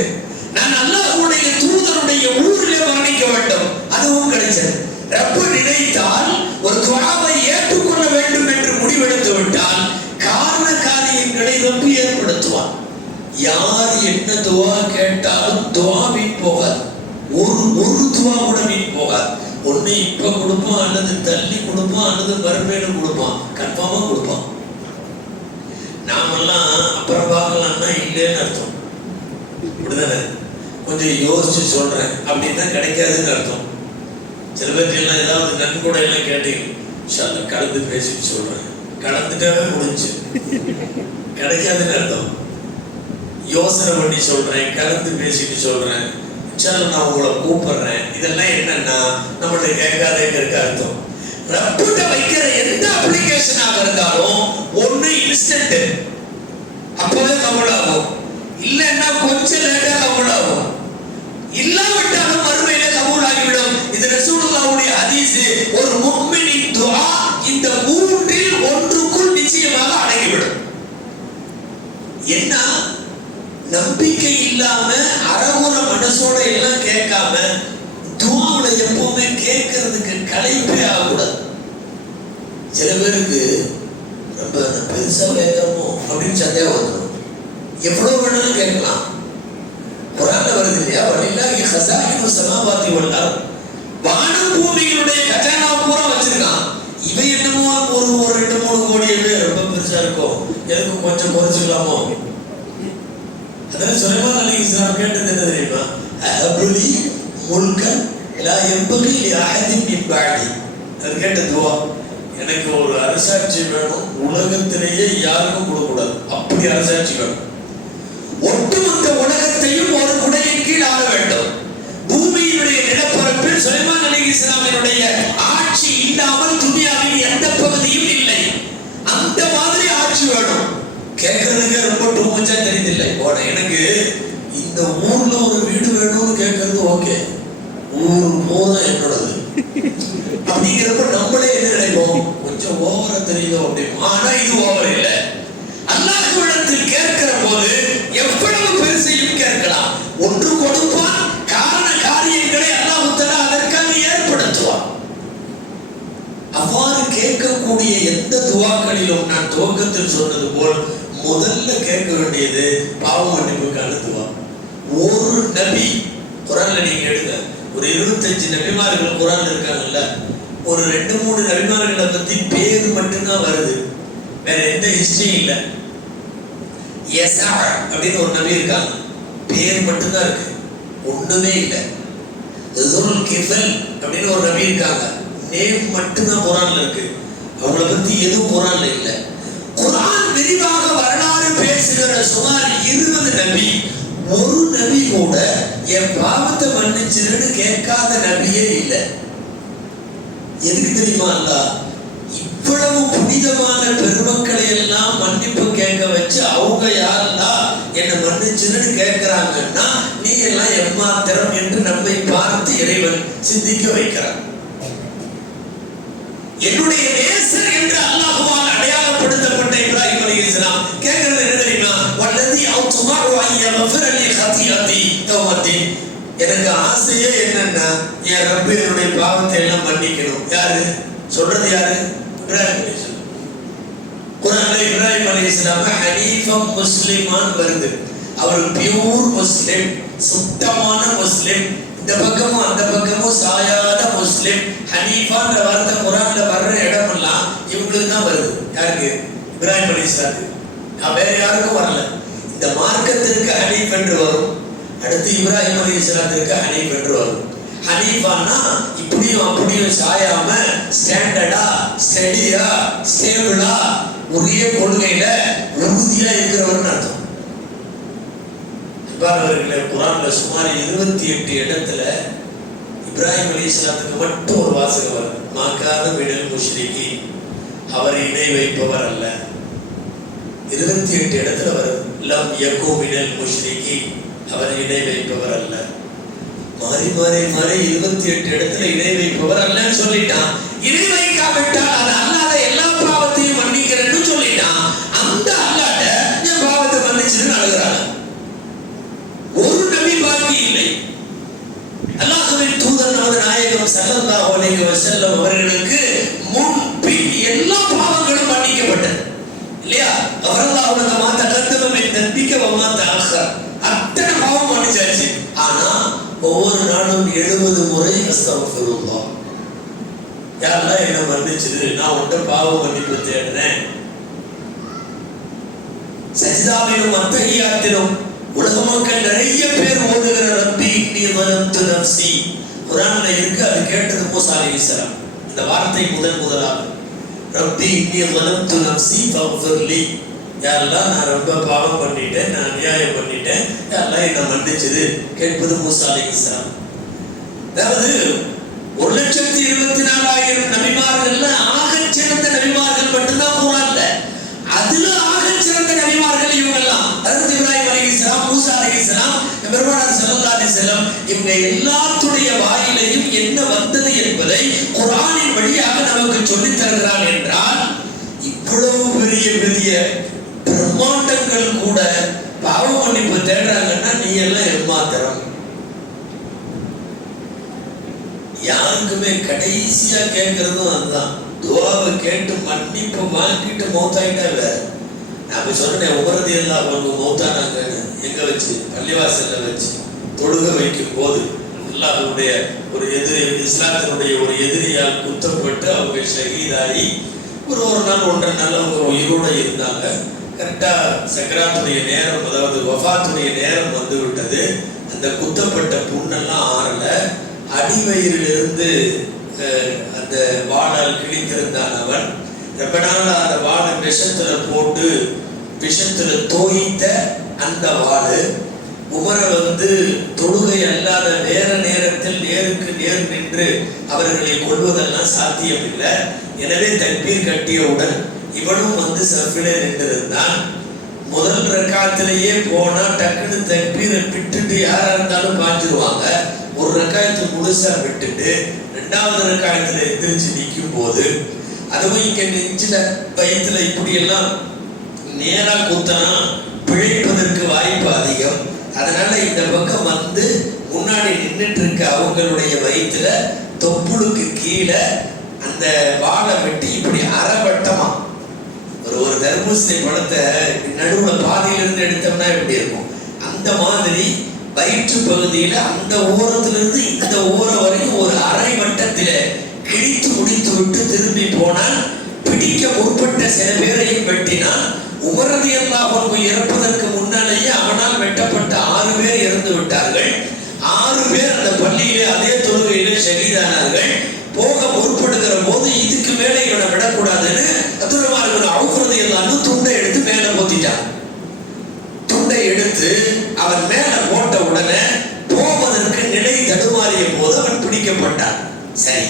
நான் அல்லாஹ்வுடைய தூதருடைய ஊரிலே மரணிக்க வேண்டும், அதுவும் கிடைச்சது. ரப்பு நினைத்தால் ஒரு துஆவை ஏற்றுக்கொள்ள வேண்டும் என்று முடிவெடுத்து விட்டால் காரண காரியங்களை ரப்பு ஏற்படுத்துவான். யார் என்ன துஆ கேட்டாலும் துஆ வீண் போகாது. ஒரு துஆ கூட வீண் போகாது. ஒண்ணு இப்ப கொடுப்பான், அல்லது தள்ளி கொடுப்பான், அல்லது மறுமையில கொடுப்பான், கன்ஃபார்மா கொடுப்பான். நாமெல்லாம் அப்புறம் பார்க்கலாம்னா இல்லைன்னு அர்த்தம். இப்படிதானே? கொஞ்சம் யோசிச்சு சொல்றேன் அப்படின்னா கிடைக்காதுன்னு அர்த்தம். சில பேருக்கு எல்லாம் ஏதாவது நன்கொடை எல்லாம் கேட்டீங்க, கலந்து பேசிட்டு சொல்றேன், கலந்துட்டாவே முடிஞ்சு, கிடைக்காதுன்னு அர்த்தம். யோசனை பண்ணி சொல்றேன், கலந்து பேசிட்டு சொல்றேன், நான் உங்களை கூப்பிடுறேன், இதெல்லாம் என்னன்னா நம்மள்ட்ட கேட்காதேங்கிறதுக்கு அர்த்தம். ரப்பிட்ட வைக்கிற எந்த அப்ளிகேஷனாக இருந்தாலும் ஒண்ணு இன்ஸ்டன்ட், அப்பவே கபூல் ஆகும், இல்லைன்னா கொஞ்சம் லேட்டா கபூல் ஆகும், இல்லாவிட்டாலும் மறுமையில கபூல் ஆகிவிடும். இது ரசூலுல்லாஹ்வுடைய ஹதீஸ். ஒரு முஃமினின் துஆ இந்த 3இல் ஒன்றுக்குள் நிச்சயமாக அடங்கிவிடும். என்ன? நம்பிக்கை இல்லாம அறகுற மனசோட எல்லாம் கேட்காம துஆவுல எப்பவுமே கேட்கறதுக்கு களைப்பே ஆகக்கூடாது. சில பேருக்கு ரொம்ப பெருசா கேட்கிறோமோ அப்படின்னு சந்தேகம் வந்துடும். எவ்வளவு வேணாலும் கேட்கலாம். குர்ஆன்ல வருது இல்லையா, வலில்லாஹி ஹஸாயினு ஸமாவாதி வல் அர்த், வானம் பூமிகளுடைய கஜானா பூரா வச்சிருக்கான். இவன் என்னமோ ஒரு 2-3 கோடி ரொம்ப பெருசா இருக்கும், எதுக்கு கொஞ்சம் குறைச்சிக்கலாமோ? அதான் சுலைமான் அலைஹிஸ்ஸலாம் கேட்டது என்ன தெரியுமா? அஹபுலி முல்கன் லா யம்பகி லி அஹதின் மின் பஅதி. அது கேட்ட துஆ, எனக்கு ஒரு அரசாட்சி வேணும், உலகத்திலேயே யாருக்கும் கொடுக்கக்கூடாது, அப்படி அரசாட்சி வேணும். ஒட்டுமொத்த உலகத்தையும் ஒரு குடையின் கீழ் ஆள வேண்டும். பூமியினுடைய நிலப்பரப்பில் சுலைமான் அலைஹிஸ்ஸலாமினுடைய ஆட்சி இல்லாமல் துனியாவின் எந்த பகுதியும் இல்லை. அந்த மாதிரி ஆட்சி வேணும். கேட்கறதுக்கு ரொம்ப டூ மச்சா தெரியுதில்லை. எனக்கு இந்த ஊர்ல ஒரு வீடு வேணும்னு கேட்கறது ஓகே, ஊர் பூரா என்னோடது அப்படிங்கிறப்ப நம்மளே என்ன நினைப்போம், கொஞ்சம் ஓவரா தெரியுதோ அப்படின்னு. ஆனா இது ஓவர் இல்லை. அல்லாஹ்விடத்தில் கேட்கிற போது எவ்வளவு பெருசையும் கேட்கலாம். ஒன்று கொடுப்பான், காரண காரியங்களை அல்லாஹ் தஆலா அதற்காக ஏற்படுத்துவான். அவ்வாறு கேட்கக்கூடிய எந்த துஆக்களிலும் நான் துவக்கத்தில் சொன்னது போல் முதல்ல கேட்க வேண்டியது பாவ மன்னிப்புக்கான துஆ. ஒரு நபி குர்ஆன்ல நீங்க எடுங்க, ஒரு 25 நபிமார்கள் குர்ஆன்ல இருக்காங்கல்ல, ஒரு 2-3 நபிமார்களை பத்தி பேர் மட்டும்தான் வருது, வேற எந்த ஹிஸ்டரி இல்ல. யஸா அப்படின்னு ஒரு நபி இருக்காங்க, பேர் மட்டும்தான் இருக்கு, ஒண்ணுமே இல்லை. ஸுல் கிஃபல் அப்படின்னு ஒரு நபி இருக்காங்க, நேம் மட்டும்தான் குர்ஆன்ல இருக்கு, அவங்கள பத்தி எதுவும் குர்ஆன்ல இல்லை. குர்ஆன் விரிவாக வரலாறு பேசுகிற சுமார் 20 நபி, ஒரு நபி கூட என் பாவத்தை மன்னிச்சிருன்னு கேட்காத நபியே இல்லை. எதுக்கு தெரியுமா? அல்லாஹ் இவ்வளவு புனிதமான பெருமக்களை எல்லாம் மன்னிப்பு கேட்க வச்சு அவங்க யாரெல்லாம் என்னை மன்னிச்சிருன்னு கேட்கிறாங்கன்னா நீ எல்லாம் எம்மாத்திரம் என்று நம்மை பார்த்து இறைவன் சிந்திக்க வைக்கிறான். என்னுடைய நேசர் என்று அல்லாஹ்வால் அடையாளப்படுத்தப்பட்ட இப்ராஹிம் அலைஹிஸ்ஸலாம் கேட்கிறது என்ன தெரியுமா? வல்லதி அவுதுமஉ அய்யஃபிர லி ஹதியதி தௌமத்தி. எனக்கு ஆசையே என்னன்னா என் ரப்பு என்னுடைய பாவத்தை எல்லாம் மன்னிக்கணும். யாரு சொல்றது? யாரு? இப்ராஹிம் அலைஹிஸ்ஸலாம். குர்ஆன்ல இப்ராஹிம் அலைஹிஸ்ஸலாம் ஹனீஃபம் முஸ்லிமான் வருது. அவர் பியூர் முஸ்லிம், சுத்தமான முஸ்லிம். இந்த பக்கமும் அந்த பக்கமும் சாயாத முஸ்லிம். ஹனீஃபான்ற வார்த்தை குர்ஆன்ல வர்ற இடமெல்லாம் இவங்களுக்கு தான் வருது. யாருக்கு? இப்ராஹிம் அலைஹிஸ்ஸலாத்துக்கு. வேற யாருக்கும் வரல. இந்த மார்க்கத்திற்கு ஹனீஃப் என்று வரும். அடுத்து இப்ராஹிம் அலைஹிஸ்ஸலாத்துக்கு ஹனீஃப் என்று வரும். ஹனீஃபானா இப்படியும் அப்படியும் சாயாம ஸ்டாண்டர்டா, ஸ்டடியா, ஸ்டேபிளா, ஒரே கொள்கையில உறுதியா இருக்கிறவர்னு அர்த்தம். அவர்களே குர்ஆன்ல சுமார் 28 இடத்துல இப்ராஹிம் அலைஹிஸ்ஸலாத்துக்கு மட்டும் ஒரு வாசகம் வருது. மாகாத மினல் முஷ்ரிகி, அவர் இணை வைப்பவர் அல்ல. 28 இடத்துல வருது. லம் யகு மினல் முஷ்ரிகி, அவர் இணை வைப்பவர் அல்ல. மாறி மாறி மாறி 28 இடத்துல இணை வைப்பவர் அல்லன்னு சொல்லிட்டான். இணை வைக்காவிட்டால் அது அல்லாத எல்லா பாவத்தையும் மன்னிக்கிறேன்னு சொல்லிட்டான். அந்த அல்லாஹ் என் பாவத்தை மன்னிச்சுன்னு அழுகிறாங்க. ஒரு நபி பாக்கி இல்லை. அல்லாஹ்வின் தூதர் நமது நாயகம் ஸல்லல்லாஹு அலைஹி வஸல்லம் அவர்களுக்கு முன் பின் எல்லா பாவங்களும் மன்னிக்கப்பட்டது இல்லையா? அவரல்லாஹ் உனக்கு மாத்த கத்தவம் என் தன்பிக்க வமா தஅخر, அத்தனை பாவம் மன்னிச்சாச்சு. ஆனா ஒவ்வொரு நாளும் 70 முறை அஸ்தக்ஃபிருல்லாஹ், யா அல்லாஹ் என்ன மன்னிச்சிடு, நான் உன்கிட்ட பாவ மன்னிப்பு தேடுறேன். சஜ்தாவிலும் அத்தஹியாத்திலும் உலக மக்கள் நிறைய பேர் ஓதுகிற ரப்பி இன்னி ஸலம்து நஃப்ஸி குர்ஆன்ல இருக்கு. அது கேட்டது மூஸா அலைஹிஸ்ஸலாம். இந்த வார்த்தை முதலாக ரப்பி இன்னி ஸலம்து நஃப்ஸி ஃபக்ஃபிர்லி, யா அல்லாஹ் நான் ரொம்ப பாவம் பண்ணிட்டேன், நான் அநியாயம் பண்ணிட்டேன், யா அல்லாஹ் என்ன மன்னிச்சிடு கேட்பது மூஸா அலைஹிஸ்ஸலாம். அதாவது 1,24,000 நபிமார்கள்ல ஆகச் சிறந்த நபிமார்கள் மட்டும்தான் குர்ஆன்ல. அதுல ஆகச் சிறந்த நபிமார்கள் இவங்கெல்லாம். ஹஜ்ரத் இப்ராஹிம் அலைஹிஸ்ஸலாம், மூஸா அலைஹிஸ்ஸலாம், பெருமானார் ஸல்லல்லாஹு அலைஹி வஸல்லம், இவங்க எல்லாத்துடைய வாயிலையும் என்ன வந்தது என்பதை குர்ஆனின் வழியாக நமக்கு சொல்லித் தருகிறான். என்றால் இவ்வளவு பெரிய பெரிய பிரம்மாண்டங்கள் கூட பாவ மன்னிப்பு தேடுறாங்கன்னா நீ எல்லாம் ஏமாத்திரம். யாருக்குமே கடைசியா கேட்கறதும் அதுதான். துஆவை கேட்டு மன்னிப்பு வாங்கிட்டு மௌத்தாயிட்டா வேற. நான் சொன்னேன் உமரது எல்லாம் அவங்க மௌத்தானாங்கன்னு. எங்க வச்சு? பள்ளிவாசல்ல வச்சு தொழுக வைக்கும் போது அல்லாஹ்வுடைய ஒரு எதிரி, இஸ்லாத்தினுடைய ஒரு எதிரியால் குத்தப்பட்டு அவங்க ஷஹீதாகி ஒரு நாள் 1.5 நாள் அவங்க உயிரோட இருந்தாங்க. கரெக்டா சக்கராத்துடைய நேரம், அதாவது வஃபாத்துடைய நேரம் வந்து விட்டது. அந்த குத்தப்பட்ட புண்ணெல்லாம் ஆறல. அடிவயிறிலிருந்து அந்த வாளால் கிழித்திருந்தான் அவன். ரொம்ப நாள் அந்த வாளை விஷத்துல போட்டு விஷத்துல தோய்த்த அந்த வாளு உமரை வந்து தொழுகை அல்லாத வேற நேரத்தில் நேருக்கு நேர் நின்று அவர்களை கொள்வதெல்லாம் சாத்தியம் இல்லை. எனவே தக்பீர் கட்டியவுடன் இவனும் வந்து சஃபிலே நின்றிருந்தான். முதல் ரக்காத்திலேயே போனா டக்குன்னு தக்பீரை விட்டுட்டு யாரா இருந்தாலும் பாஞ்சிருவாங்க. ஒரு ரக்காயத்து முழுசா விட்டுட்டு 2வது ரக்காயத்துல எந்திரிச்சு நிற்கும் போது அதுவும் இங்க நெஞ்சில வயிற்றுல இப்படி எல்லாம் நேரா குத்தனா பிழைப்பதற்கு வாய்ப்பு அதிகம். அதனால இந்த பக்கம் வந்து முன்னாடி நின்றுட்டு இருக்க அவங்களுடைய வயிற்றுல தொப்புளுக்கு கீழே அந்த வாழை வெட்டி இப்படி அரைவட்டமா ஒரு தர்பூசணி பழத்தை நடுவுல பாதியிலிருந்து எடுத்தோம்னா எப்படி இருக்கும், அந்த மாதிரி வயிற்று பகுதியில அந்த ஓரத்திலிருந்து இந்த ஓரம் வரைக்கும் ஒரு அரை வட்டத்தில கிழித்து முடித்து விட்டு திரும்பி போனால் பிடிக்க முற்பட்ட சில பேரையும் வெட்டினான். உமர் ரலியல்லாஹு அன்ஹு இறப்பதற்கு முன்னாலேயே அவனால் வெட்டப்பட்ட 6 பேர் இறந்து விட்டார்கள். 6 பேர் அந்த பள்ளியிலே அதே தொழுகையிலே ஷஹீதானார்கள். போக முற்படுகிற போது இதுக்கு மேலே இவனை விடக்கூடாதுன்னு அப்துர்ரஹ்மான் இப்னு அவுஃப் ரலியல்லாஹு அன்ஹு துண்டை எடுத்து மேலே போத்திட்டான். துண்டை எடுத்து அவன் மேலே போட்ட உடனே போவதற்கு நிலை தடுமாறிய போது அவன் பிடிக்கப்பட்டான். சரி,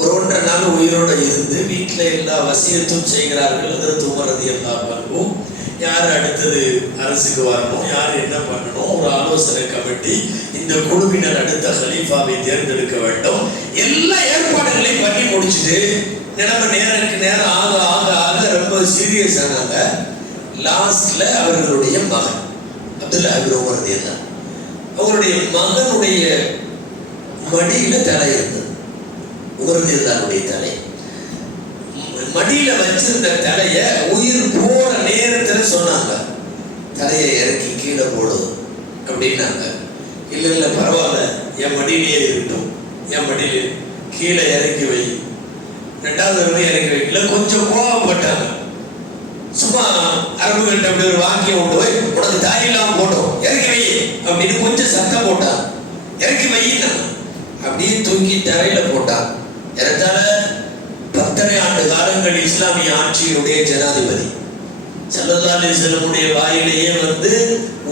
ஒரு 1.5 நாள் உயிரோடு இருந்து வீட்டில் எல்லா வசியத்தும் செய்கிறார்கள். அதற்கு உமர் ரலியல்லாஹு அன்ஹு யார் அடுத்தது அரசுக்கு வரணும், யார் என்ன பண்ணணும், ஒரு ஆலோசனை கமிட்டி, இந்த குழுவினர் அடுத்த ஹலீஃபாவை தேர்ந்தெடுக்க வேண்டும், எல்லா ஏற்பாடுகளையும் பண்ணி முடிச்சுட்டு நிலைமை நேருக்கு நேரம் ஆக ஆக ஆக ரொம்ப சீரியஸ் ஆனாங்க. லாஸ்ட்ல அவர்களுடைய மகன் அப்துல்லாஹ் இப்னு உமர் ரலியல்லாஹு அவருடைய மகனுடைய மடியில தலை இருந்தது. உமர் ரலியல்லாஹுடைய தலை. மடியில வச்சிருந்த தலைய உயிர் போற நேரத்துல சொன்னாங்க, தலையை இறக்கி கீழே போடு அப்படின்னாங்க. இல்ல இல்ல பரவாயில்ல, என் மடியிலேயே இருக்கட்டும், என் மடியிலே கீழே இறக்கி வை, ரெண்டாவது தடவை இறக்கி வை. இல்லை கொஞ்சம் கோவப்பட்டாங்க. சும்மா அரபுகிட்ட அப்படி ஒரு வாக்கியம் உண்டு, போய் உனக்கு தாயெல்லாம் போட்டோம் இறக்கி வை அப்படின்னு கொஞ்சம் சத்தம் போட்டான். இறக்கி வையினா அப்படியே தூக்கி தரையில போட்டான். ஏறத்தாழ 10 ஆண்டு காலங்கள் இஸ்லாமிய ஆட்சியினுடைய ஜனாதிபதி ஸல்லல்லாஹு அலைஹி வஸல்லமுடைய வாயிலேயே வந்து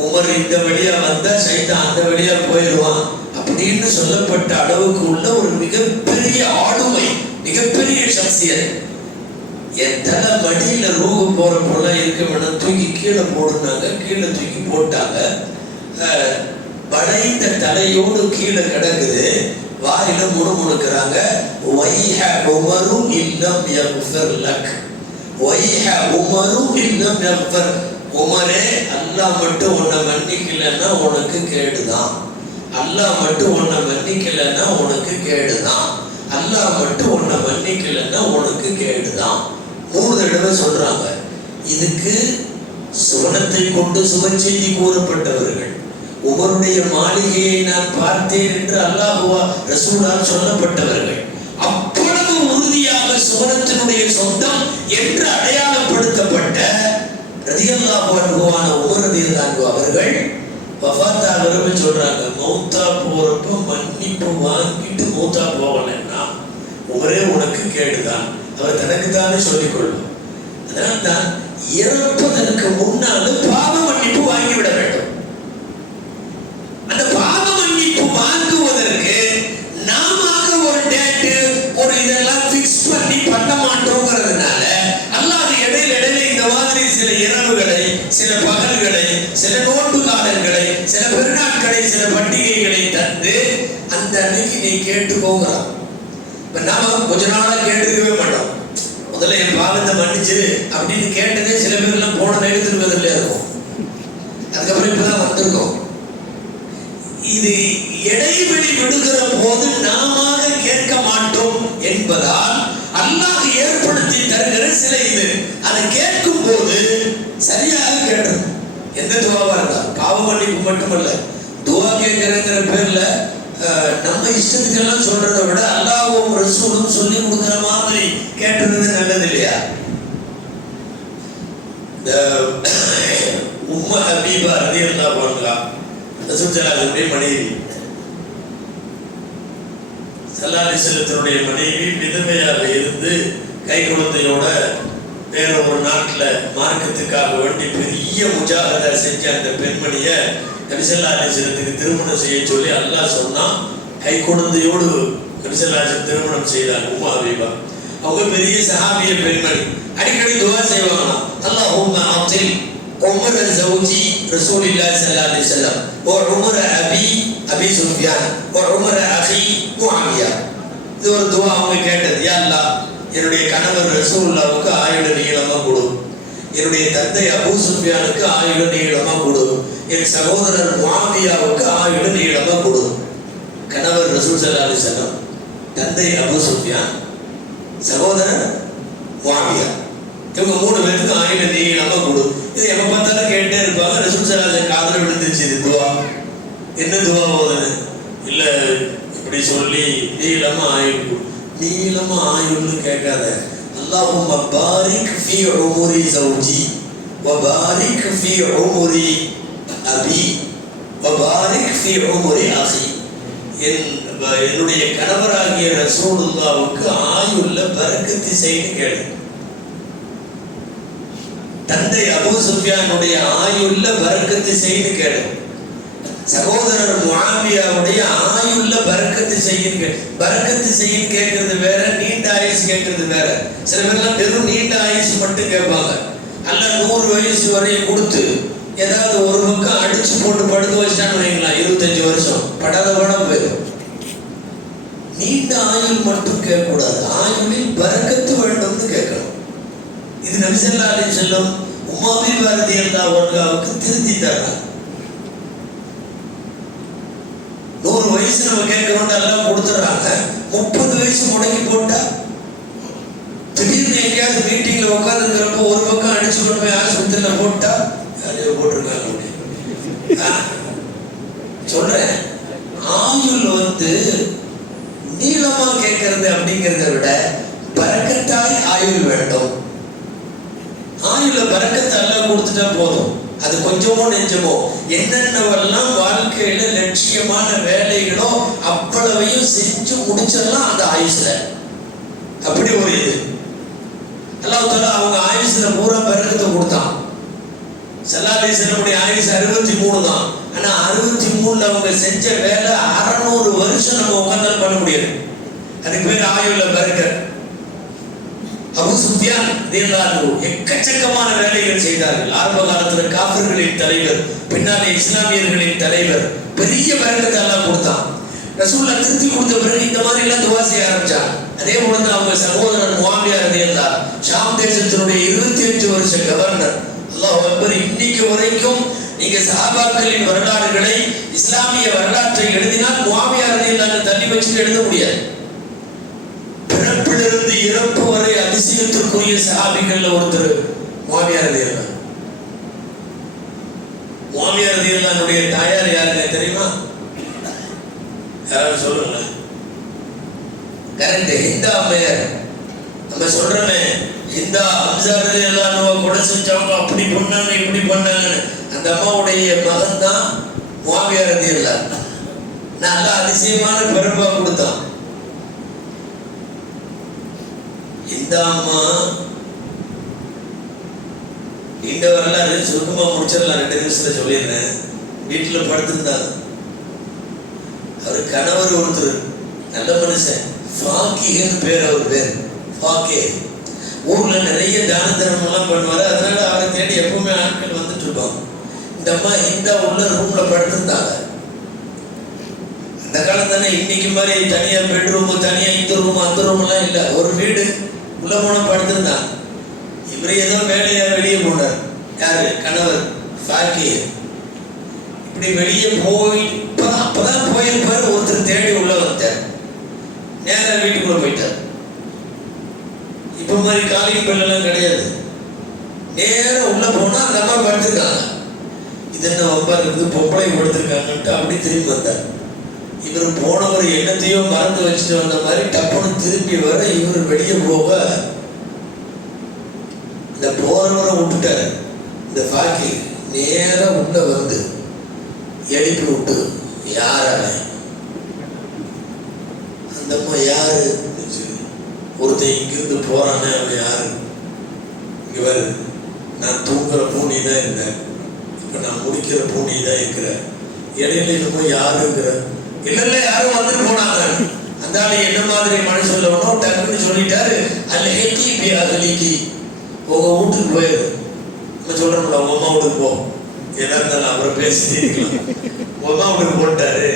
உமர் இந்த வழியா வந்தா சைத்தான் அந்த வழியா போயிடுவான் அப்படின்னு சொல்லப்பட்ட அளவுக்கு உள்ள ஒரு மிகப்பெரிய ஆளுமை, மிகப்பெரிய சக்தியர். என் தலை மடியில ரூபு போற போல இருக்க வேணும், தூக்கி கீழே போடுனாங்க. கீழே தூக்கி போட்டாங்க. வளைந்த தலையோடு கீழே கிடக்குது. வாயில முணுமுணுக்கிறாங்க, வைஹ உமரு இல்லம் யக்ஃபிர் லக், வைஹ உமரு இல்லம் யக்ஃபிர். உமரே, அல்லாஹ் மட்டும் உன்னை மன்னிக்கலன்னா உனக்கு கேடுதான், அல்லாஹ் மட்டும் உன்னை மன்னிக்கலன்னா உனக்கு கேடுதான், அல்லாஹ் மட்டும் உன்னை மன்னிக்கலன்னா உனக்கு கேடுதான். 3 தடவை சொல்றாங்க. இதுக்கு சுவனத்தை கொண்டு சுப செய்தி கூறப்பட்டவர்கள், உமருடைய மாளிகையை நான் பார்த்தேன் என்று அல்லாஹுவா ரசூலால் சொல்லப்பட்டவர்கள், அவ்வளவு உறுதியாக சுவனத்தினுடைய சொந்தம் என்று அடையாளப்படுத்தப்பட்ட ரலியல்லாஹு அன்ஹுவான உமர் ரலியல்லாஹு அன்ஹு அவர்கள் வஃபாத்தாகிறப்ப சொல்றாங்க, மௌத்தா போறப்ப மன்னிப்பு வாங்கிட்டு மௌத்தா போகலன்னா உமரே உனக்கு கேடுதான். அவர் தனக்கு தானே சொல்லிக் கொள்வார். அதனால் தான் இறப்பதற்கு முன்னால பாவ மன்னிப்பு வாங்கிவிட வேண்டும். அந்த பாவ மன்னிப்பு வாங்குவதற்கு நாம ஒரு டேட்டு ஒரு இதெல்லாம் ஃபிக்ஸ் பண்ணி பண்ண மாட்டோங்கிறதுனால அல்லாஹ் இடையில இந்த மாதிரி சில இரவுகளை, சில பகல்களை, சில நோன்பு காலங்களை, சில பெருநாட்களை, சில பண்டிகைகளை தந்து அந்த அன்னைக்கு நீ கேட்டு போகிறான். இப்ப நாம கொஞ்ச நாளா கேட்டுக்கவே மாட்டோம். முதல்ல என் பாவத்தை மன்னிச்சிரு அப்படின்னு கேட்டதே சில பேர் எல்லாம் போன நேரம் திரும்பதில்லையா இருக்கும். அதுக்கப்புறம் இப்பதான் வந்திருக்கோம். இது இடைவெளி விடுகிற போது நாம கேட்க மாட்டோம் என்பதால் அல்லாஹ் ஏற்படுத்தி தருகிற சில இது. அதை கேட்கும் போது சரியாக கேட்டது. எந்த துவாவா இருந்தா பாவ மன்னிப்பு மட்டுமல்ல, துவா கேட்கிறங்கிற பேர்ல நம்ம இஷ்டத்துக்கெல்லாம் சொல்றதை விட அல்லாஹ்வும் ரசூலும் சொல்லி கொடுக்கிற மாதிரி கேட்டது நல்லது இல்லையா? இந்த உம்மு ஹபீபா ரலியல்லாஹு அன்ஹா ரசூல் ஸல்லல்லாஹு அலைஹி மனைவி, ஸல்லல்லாஹு அலைஹி வஸல்லமுடைய மனைவி விதவையாக இருந்து கை குழந்தையோட வேற ஒரு நாட்டில் மார்க்கத்துக்காக வேண்டி பெரிய முஜாஹதா செஞ்ச அந்த பெண்மணியை நபி ஸல்லல்லாஹு அலைஹி வஸல்லத்துக்கு திருமணம் செய்ய சொல்லி அல்லாஹ் சொன்னான். கை குழந்தையோடு நபி ஸல்லல்லாஹு அலைஹி வஸல்லம் திருமணம் செய்தார் உம்மு ஹபீபா. அவங்க பெரிய சஹாபிய பெண்மணி. அடிக்கடி துஆ செய்வாங்களாம், அல்லாஹும்ம ஆத்தில் உமர ஜௌஜி ரசூலில்லாஹி ஸல்லல்லாஹு அலைஹி வஸல்லம் வ உமர அபி சுஃபியான் வ உமர அகி முஆவியா. இது ஒரு துஆ அவங்க கேட்டது. யா அல்லாஹ், என்னுடைய கணவர் ரசூலுல்லாஹ்வுக்கு ஆயுள நீளமா கொடு, என்னுடைய தந்தை அபூ சுஃபியானுக்கு ஆயுள நீளமா கொடு, என் சகோதரர் முஆவியாவுக்கு ஆயுள நீளமா கொடு. கணவர் ரசூல் ஸல்லல்லாஹு அலைஹி வஸல்லம், தந்தை அபூ சுஃபியான், சகோதரர் முஆவியா, இவங்க 3 பேருக்கு ஆயுள நீளமா கொடு. இது எப்ப பார்த்தாலும் கேட்டே இருப்பாங்க. ரசூல் ஸல்லல்லாஹு அலைஹி வஸல்லம் காதுல விழுந்துச்சு இது துஆ. என்ன துஆ ஓதுது? இல்ல இப்படி சொல்லி நீளமா ஆயுள் கொடு. நீளமா ஆயுள்னு கேட்காத, அல்லாஹும்ம பாரிக் ஃபீ உமுரி ஜௌஜி வ பாரிக் ஃபீ உமுரி அபி வ பாரிக் ஃபீ உமுரி அகி. என்னுடைய கணவராகிய ரசூலுல்லாஹ்வுக்கு ஆயுள்ல பரக்கத்து செய்து கேளு. தந்தை அபூ சுஃபியானுடைய ஆயுள்ல பரக்கத்து செய்து கேளு. சகோதரர் முஆவியாவுடைய ஆயுள்ல பரக்கத்து செய்யுங்க. பரக்கத்து செய்யும் கேட்கறது வேற, நீண்ட ஆயுசு கேட்கறது வேற. சில பேர்லாம் வெறும் நீண்ட ஆயுசு மட்டும் கேட்பாங்க. அல்ல 100 வயசு வரையும் கொடுத்து ஏதாவது ஒரு பக்கம் அடிச்சு போட்டு படுக்க வச்சான்னு வைங்களா, 25 வருஷம் படாத படம் போயிடும். நீண்ட ஆயுள் மட்டும் கேட்கக்கூடாது, ஆயுளில் பரக்கத்து வேண்டும்னு கேட்கணும். இது நபி ஸல்லல்லாஹு அலைஹி வஸல்லம் உம்மு ஹபீபா ரலியல்லாஹு அன்ஹாவுக்கு திருத்தி தர்றாங்க. 100 வயசு நம்ம கேட்க வேண்டாம், எல்லாம் கொடுத்துட்றாங்க. 30 வயசு முடங்கி போட்டா திடீர்னு எங்கேயாவது மீட்டிங்ல உட்காந்துருக்கிறப்போ ஒரு பக்கம் அடிச்சு கொண்டு போய் ஆஸ்பத்திரியில போட்டா யாரையோ போட்டிருக்காங்க. சொல்றேன், ஆயுள் நீளமா கேட்கறது அப்படிங்கிறத விட பரக்கத்தாய் ஆயுள் வேண்டும். ஆயுள பரக்கத்தை எல்லாம் கொடுத்துட்டா போதும். அது கொஞ்சமோ நெஞ்சமோ என்னென்னவெல்லாம் வாழ்க்கையில லட்சியமான வேலைகளோ அவ்வளவையும் செஞ்சு முடிச்சிடலாம் அந்த ஆயுஷ்ல. அப்படி ஒரு இது அல்லாஹ் தஆலா அவங்க ஆயுஷ்ல பூரா பரக்கத்தை கொடுத்தான். ஸல்லல்லாஹு அலைஹி வஸல்லம் ஆயுஷ் 63 தான். ஆனா 63ல அவங்க செஞ்ச வேலை 600 வருஷம் நம்ம உட்கார்ந்து பண்ண முடியாது. அதுக்கு பேர் ஆயுள்ல பரக்கத். அபூ சுஃபியான் ரலியல்லாஹு அன்ஹு எக்கச்சக்கமான வேலைகள் செய்தார்கள். ஆரம்ப காலத்துல காஃபிர்களின் தலைவர், பின்னாலே இஸ்லாமியர்களின் தலைவர். பெரிய பரக்கத்தை அல்லாஹ் கொடுத்தான். ரசூலுல்லாஹ் திருத்தி கொடுத்த பிறகு இந்த மாதிரி எல்லாம் துஆ செய்ய ஆரம்பிச்சாங்க. அதே போல அவங்க சகோதரன் முஆவியா ரலியல்லாஹு ஷாம் தேசத்தினுடைய 28 வருஷ கவர்னர். அல்லாஹ் அக்பர். இன்னைக்கு வரைக்கும் நீங்க சஹாபாக்களின் வரலாறுகளை, இஸ்லாமிய வரலாற்றை எழுதினால் முஆவியா ரலியல்லாஹு தள்ளி வச்சு எழுத முடியாது. பிறப்பிலிருந்து இறப்பு வரை அதிசயத்திற்குரிய சஹாபிகள்ல ஒருத்தர் முஆவியா ரலியல்லாஹு. முஆவியா ரலியல்லாஹுடைய தாயார் யாருன்னு தெரியுமா? யாராவது சொல்லுங்க. கரெக்ட், ஹிந்தா அம்மையார். நம்ம சொல்றோமே, ஹிந்தா ஹம்சா ரலியல்லாஹு கொலை செஞ்சவங்க அப்படி பண்ணாங்க இப்படி பண்ணாங்க. அந்த அம்மாவுடைய மகன் தான் முஆவியா ரலியல்லாஹு. நல்ல அதிசயமான பிறப்பா கொடுத்தான். இந்த அம்மா இந்த வரலாறு சுருக்கமா முடிச்சிடலாம், 2 நிமிஷத்துல சொல்லிடுறேன். வீட்டுல படுத்திருந்தாங்க. அவர் கணவர் ஒருத்தர் நல்ல மனுஷன், ஃபாக்கிஹ்னு பேர். அவர் பேர் ஃபாக்கிஹ். ஊர்ல நிறைய தான தர்மம் எல்லாம் பண்ணுவாரு. அதனால அவரை தேடி எப்பவுமே ஆட்கள் வந்துட்டு இருப்பாங்க. இந்த அம்மா இந்த உள்ள ரூம்ல படுத்திருந்தாங்க. அந்த காலம் தானே இன்னைக்கு மாதிரி தனியா பெட்ரூம், தனியா இந்த ரூம் அந்த ரூம் எல்லாம் இல்ல. ஒரு வீடு உள்ள போன படுத்திருந்தாங்க. இவரு ஏதோ வேலையா வெளியே போனார். யாரு? கணவர் ஃபாக்கிஹ். இப்படி வெளியே போய் அப்பதான் போயிருப்பாரு. ஒருத்தர் தேடி உள்ள வந்தார். நேரா வீட்டுக்குள்ள போயிட்டார். இப்ப மாதிரி காலிங் பெல் எல்லாம் கிடையாது. நேரா உள்ள போனா அந்த அம்மா படுத்திருக்காங்க. இது என்ன வம்பா இருக்குது, பொம்பளை படுத்திருக்காங்கன்ட்டு அப்படி திரும்பி வந்தார். இவர் போனவர் என்னத்தையோ மறந்து வச்சுட்டு வந்த மாதிரி டப்புன்னு திரும்பி வர இவர் வெளியே போக இந்த போறவரை விட்டுட்டாரு. இந்த ஃபாக்கிஹ் நேரா உள்ள வந்து எழுப்பி விட்டு, யார அந்த அம்மா யாரு? ஒருத்தன் இங்கிருந்து போறானே, அவன் யாரு? இங்க வரு, நான் தூங்குற பூனி தான் இருந்தேன், இப்ப நான் முடிக்கிற பூனி தான் இருக்கிறேன், இடையில என்னமோ யாருங்கிற. இல்ல யாரும் வந்துட்டு போனாங்க. அந்த ஆளு என்ன மாதிரி மனுஷன் சொல்லணும் டக்குன்னு சொல்லிட்டாரு. அல்ல ஹெக்கி பி அகலிக்கு, உங்க வீட்டுக்கு போயிரு. நம்ம சொல்றோம்ல, உங்க அம்மா வீட்டுக்கு போ, எதா இருந்தாலும் அப்புறம் பேசிட்டு உங்க அம்மா வீட்டுக்கு போட்டாரு.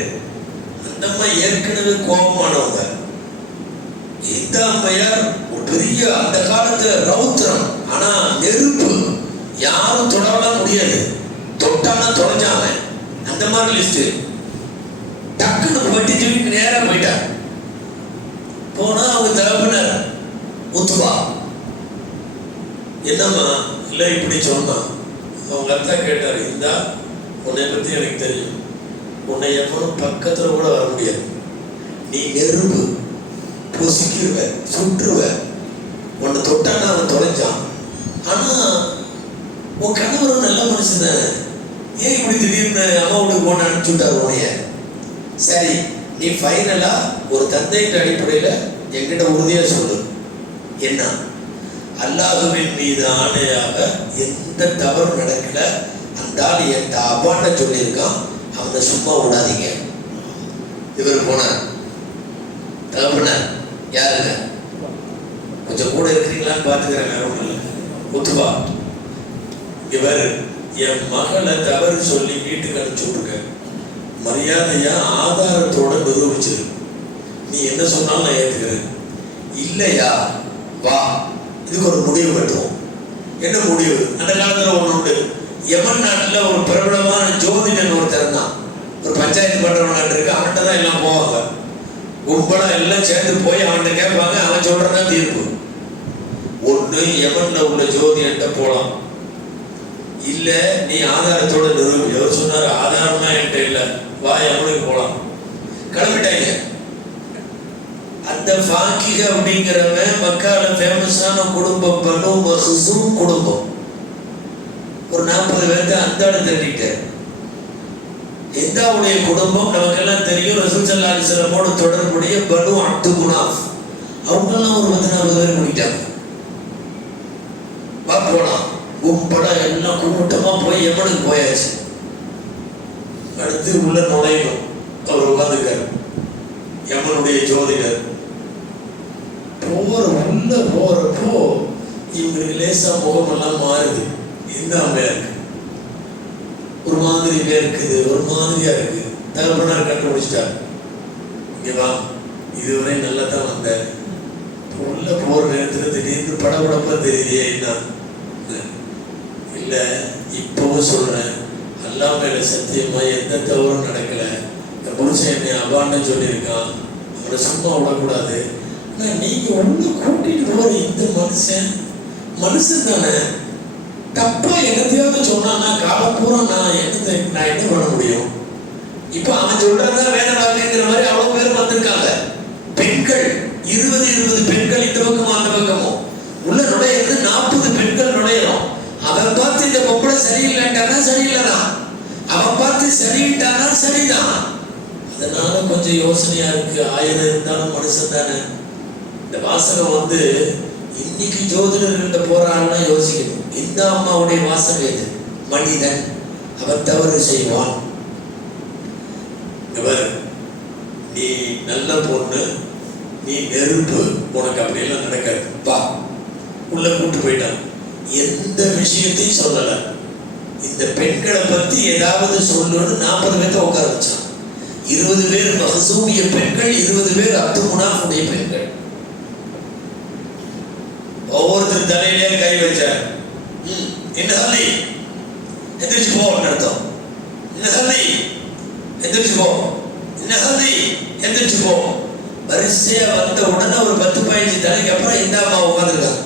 அந்த அம்மா ஏற்கனவே கோபமானவங்க. இந்த அம்மையார் ஒரு பெரிய அந்த காலத்துல ரௌத்ரம், ஆனா நெருப்பு, யாரும் தொடரலாம் முடியாது, தொட்டானா தொலைஞ்சாங்க. அந்த மாதிரி லிஸ்ட். டக்குன்னு பட்டி தூக்கி நேரா போயிட்டார். போனா அவங்க தகப்பனார் உத்துவா, என்னம்மா இல்லை இப்படி சொன்னா. அவங்க அத்தா கேட்டாரு, இந்தா உன்னை பத்தி எனக்கு தெரியும், உன்னை எவனும் பக்கத்துல கூட வர முடியாது, நீ நெருப்பு, பொசிக்கிருவ, சுற்றுவ, உன்னை தொட்டானா அவன் தொலைஞ்சான். ஆனா உன் கணவரும் நல்ல மனுஷன் தானே, ஏன் இப்படி திடீர்னு அம்மாவோட போன அனுப்பிச்சுட்டாரு உன்னைய? சரி, நீ ஃபைனலா ஒரு தந்தையின் அடிப்படையில என்கிட்ட உறுதியா சொல்லு, என்ன? அல்லாஹ்வின் மீது ஆணையாக எந்த தவறு நடக்கல, அந்த ஆள் என் அப்பாண்ட சொல்லியிருக்கான், அவனை சும்மா விடாதீங்க. இவர் போனார். தகப்பனார் யாருங்க, கொஞ்சம் கூட இருக்கிறீங்களான்னு பார்த்துக்கிறேன், வேற ஒன்றும் இல்லை. ஒத்துவா, இவர் என் மகளை தவறு சொல்லி வீட்டுக்கு அனுப்பிச்சு விட்டுருக்க, மரியாதையா ஆதாரத்தோட நிரூபிச்சிரு, நீ என்ன சொன்னாலும் நான் ஏற்றுக்கிறேன். இல்லையா வா, இதுக்கு ஒரு முடிவு கட்டுவோம். என்ன முடிவு? அந்த காலத்துல ஒண்ணு உண்டு. யமன் நாட்டுல ஒரு பிரபலமான ஜோதிடன் ஒருத்தர் இருந்தான். ஒரு பஞ்சாயத்து பண்றவன் இருக்கு, அவன்கிட்ட தான் எல்லாம் போவாங்க. கும்பலா எல்லாம் சேர்ந்து போய் அவன்கிட்ட கேட்பாங்க, அவன் சொல்றதான் தீர்ப்பு. ஒண்ணு யமன்ல உள்ள ஜோதியன்ட்ட போலாம், இல்ல நீ ஆதாரத்தோட நிரூபி. அவர் சொன்னாரு ஆதாரம்னா என்கிட்ட இல்ல, வா யமனுக்கு போலாம். கிளம்பிட்டாங்க. அந்த ஃபாக்கிஹ் அப்படிங்கிறவன் மக்கால ஃபேமஸான குடும்பம், பனு மக்ஸூம் குடும்பம். ஒரு 40 பேர்த்த அந்த தள்ளிட்டார். எந்தாவுடைய குடும்பம் நமக்கெல்லாம் தெரியும். ரசூல் ஸல்லல்லாஹு அலைஹி வஸல்லமோடு தொடர்புடைய பனு அப்து முனாஃப், அவங்கெல்லாம் ஒரு 14 பேர் கூட்டிட்டாங்க. வா போலாம். கும்படா எல்லாம் கூட்டமா போய் யமனுக்கு போயாச்சு. அடுத்து உள்ள நுழையணும். அவர் உட்காந்துக்காரு, யமனுடைய ஜோதிடர். உள்ள போறப்போ இவங்களுக்கு லேசா முகமெல்லாம் மாறுது. இந்த அம்மையா இருக்கு, ஒரு மாதிரி இருக்குது, ஒரு மாதிரியா இருக்கு. தகப்பனார் கண்டுபிடிச்சிட்டார், இங்கதான் இதுவரை நல்லா தான் வந்தார். உள்ள போற நேரத்துல திடீர்னு படபடப்பா தெரியலையே என்ன இல்ல. இப்பவும் சொல்றேன், அல்லாஹ் மேல சத்தியமா எந்த தவறும் நடக்கல. இந்த புருஷன் என்னை அவான்னு சொல்லியிருக்கான், அவரை சும்மா விடக்கூடாது. நீங்க ஒண்ணு கூட்டிட்டு போற இந்த மனுஷன் தானே, தப்பா என்னத்தையாவது சொன்னான்னா காலம் பூரா நான் என்ன பண்ண முடியும்? இப்ப அவன் சொல்றதா வேலை பார்க்கிற மாதிரி அவ்வளவு பேர் வந்திருக்காங்க. பெண்கள் 20 பெண்கள் இந்த பக்கமும் அந்த பக்கமும் உள்ள நுழையிறது 40 பெண்கள் நுழையிறோம். அவன் பார்த்து இந்த பொம்பளை சரியில்லைன்ட்டானா சரியில்லைதான், அவன் பார்த்து சரியிட்டானா சரிதான். அதனால கொஞ்சம் யோசனையா இருக்கு. 1000 இருந்தாலும் மனுஷன் தானே. இந்த வாசகம் இன்னைக்கு ஜோதிடர்கிட்ட போறாங்கன்னா யோசிக்கணும். இந்த அம்மாவுடைய வாசகம் எது? மனிதன், அவன் தவறு செய்வான். நீ நல்ல பொண்ணு, நீ நெருப்பு, உனக்கு அப்படியெல்லாம் நடக்காது, வா. உள்ள கூட்டு போயிட்டான். எந்த விஷயத்தையும் சொல்லல. இந்த பெண்களை பத்தி ஏதாவது சொல்லணும்னு 40 பேர்த்த உட்கார வச்சான். 20 பேர் மஹ்சூமிய பெண்கள், 20 பேர் அப்து முனாஃபுடைய பெண்கள். ஒவ்வொருத்தர் தலையிலே கை வச்சார். என்ன சொல்லி எந்திரிச்சு போ அர்த்தம். என்ன சொல்லி எந்திரிச்சு போ, என்ன சொல்லி எந்திரிச்சு போ. வரிசையா வந்த உடனே ஒரு 10-15 தலைக்கு அப்புறம் இந்த அம்மா உட்கார்ந்துருக்காங்க.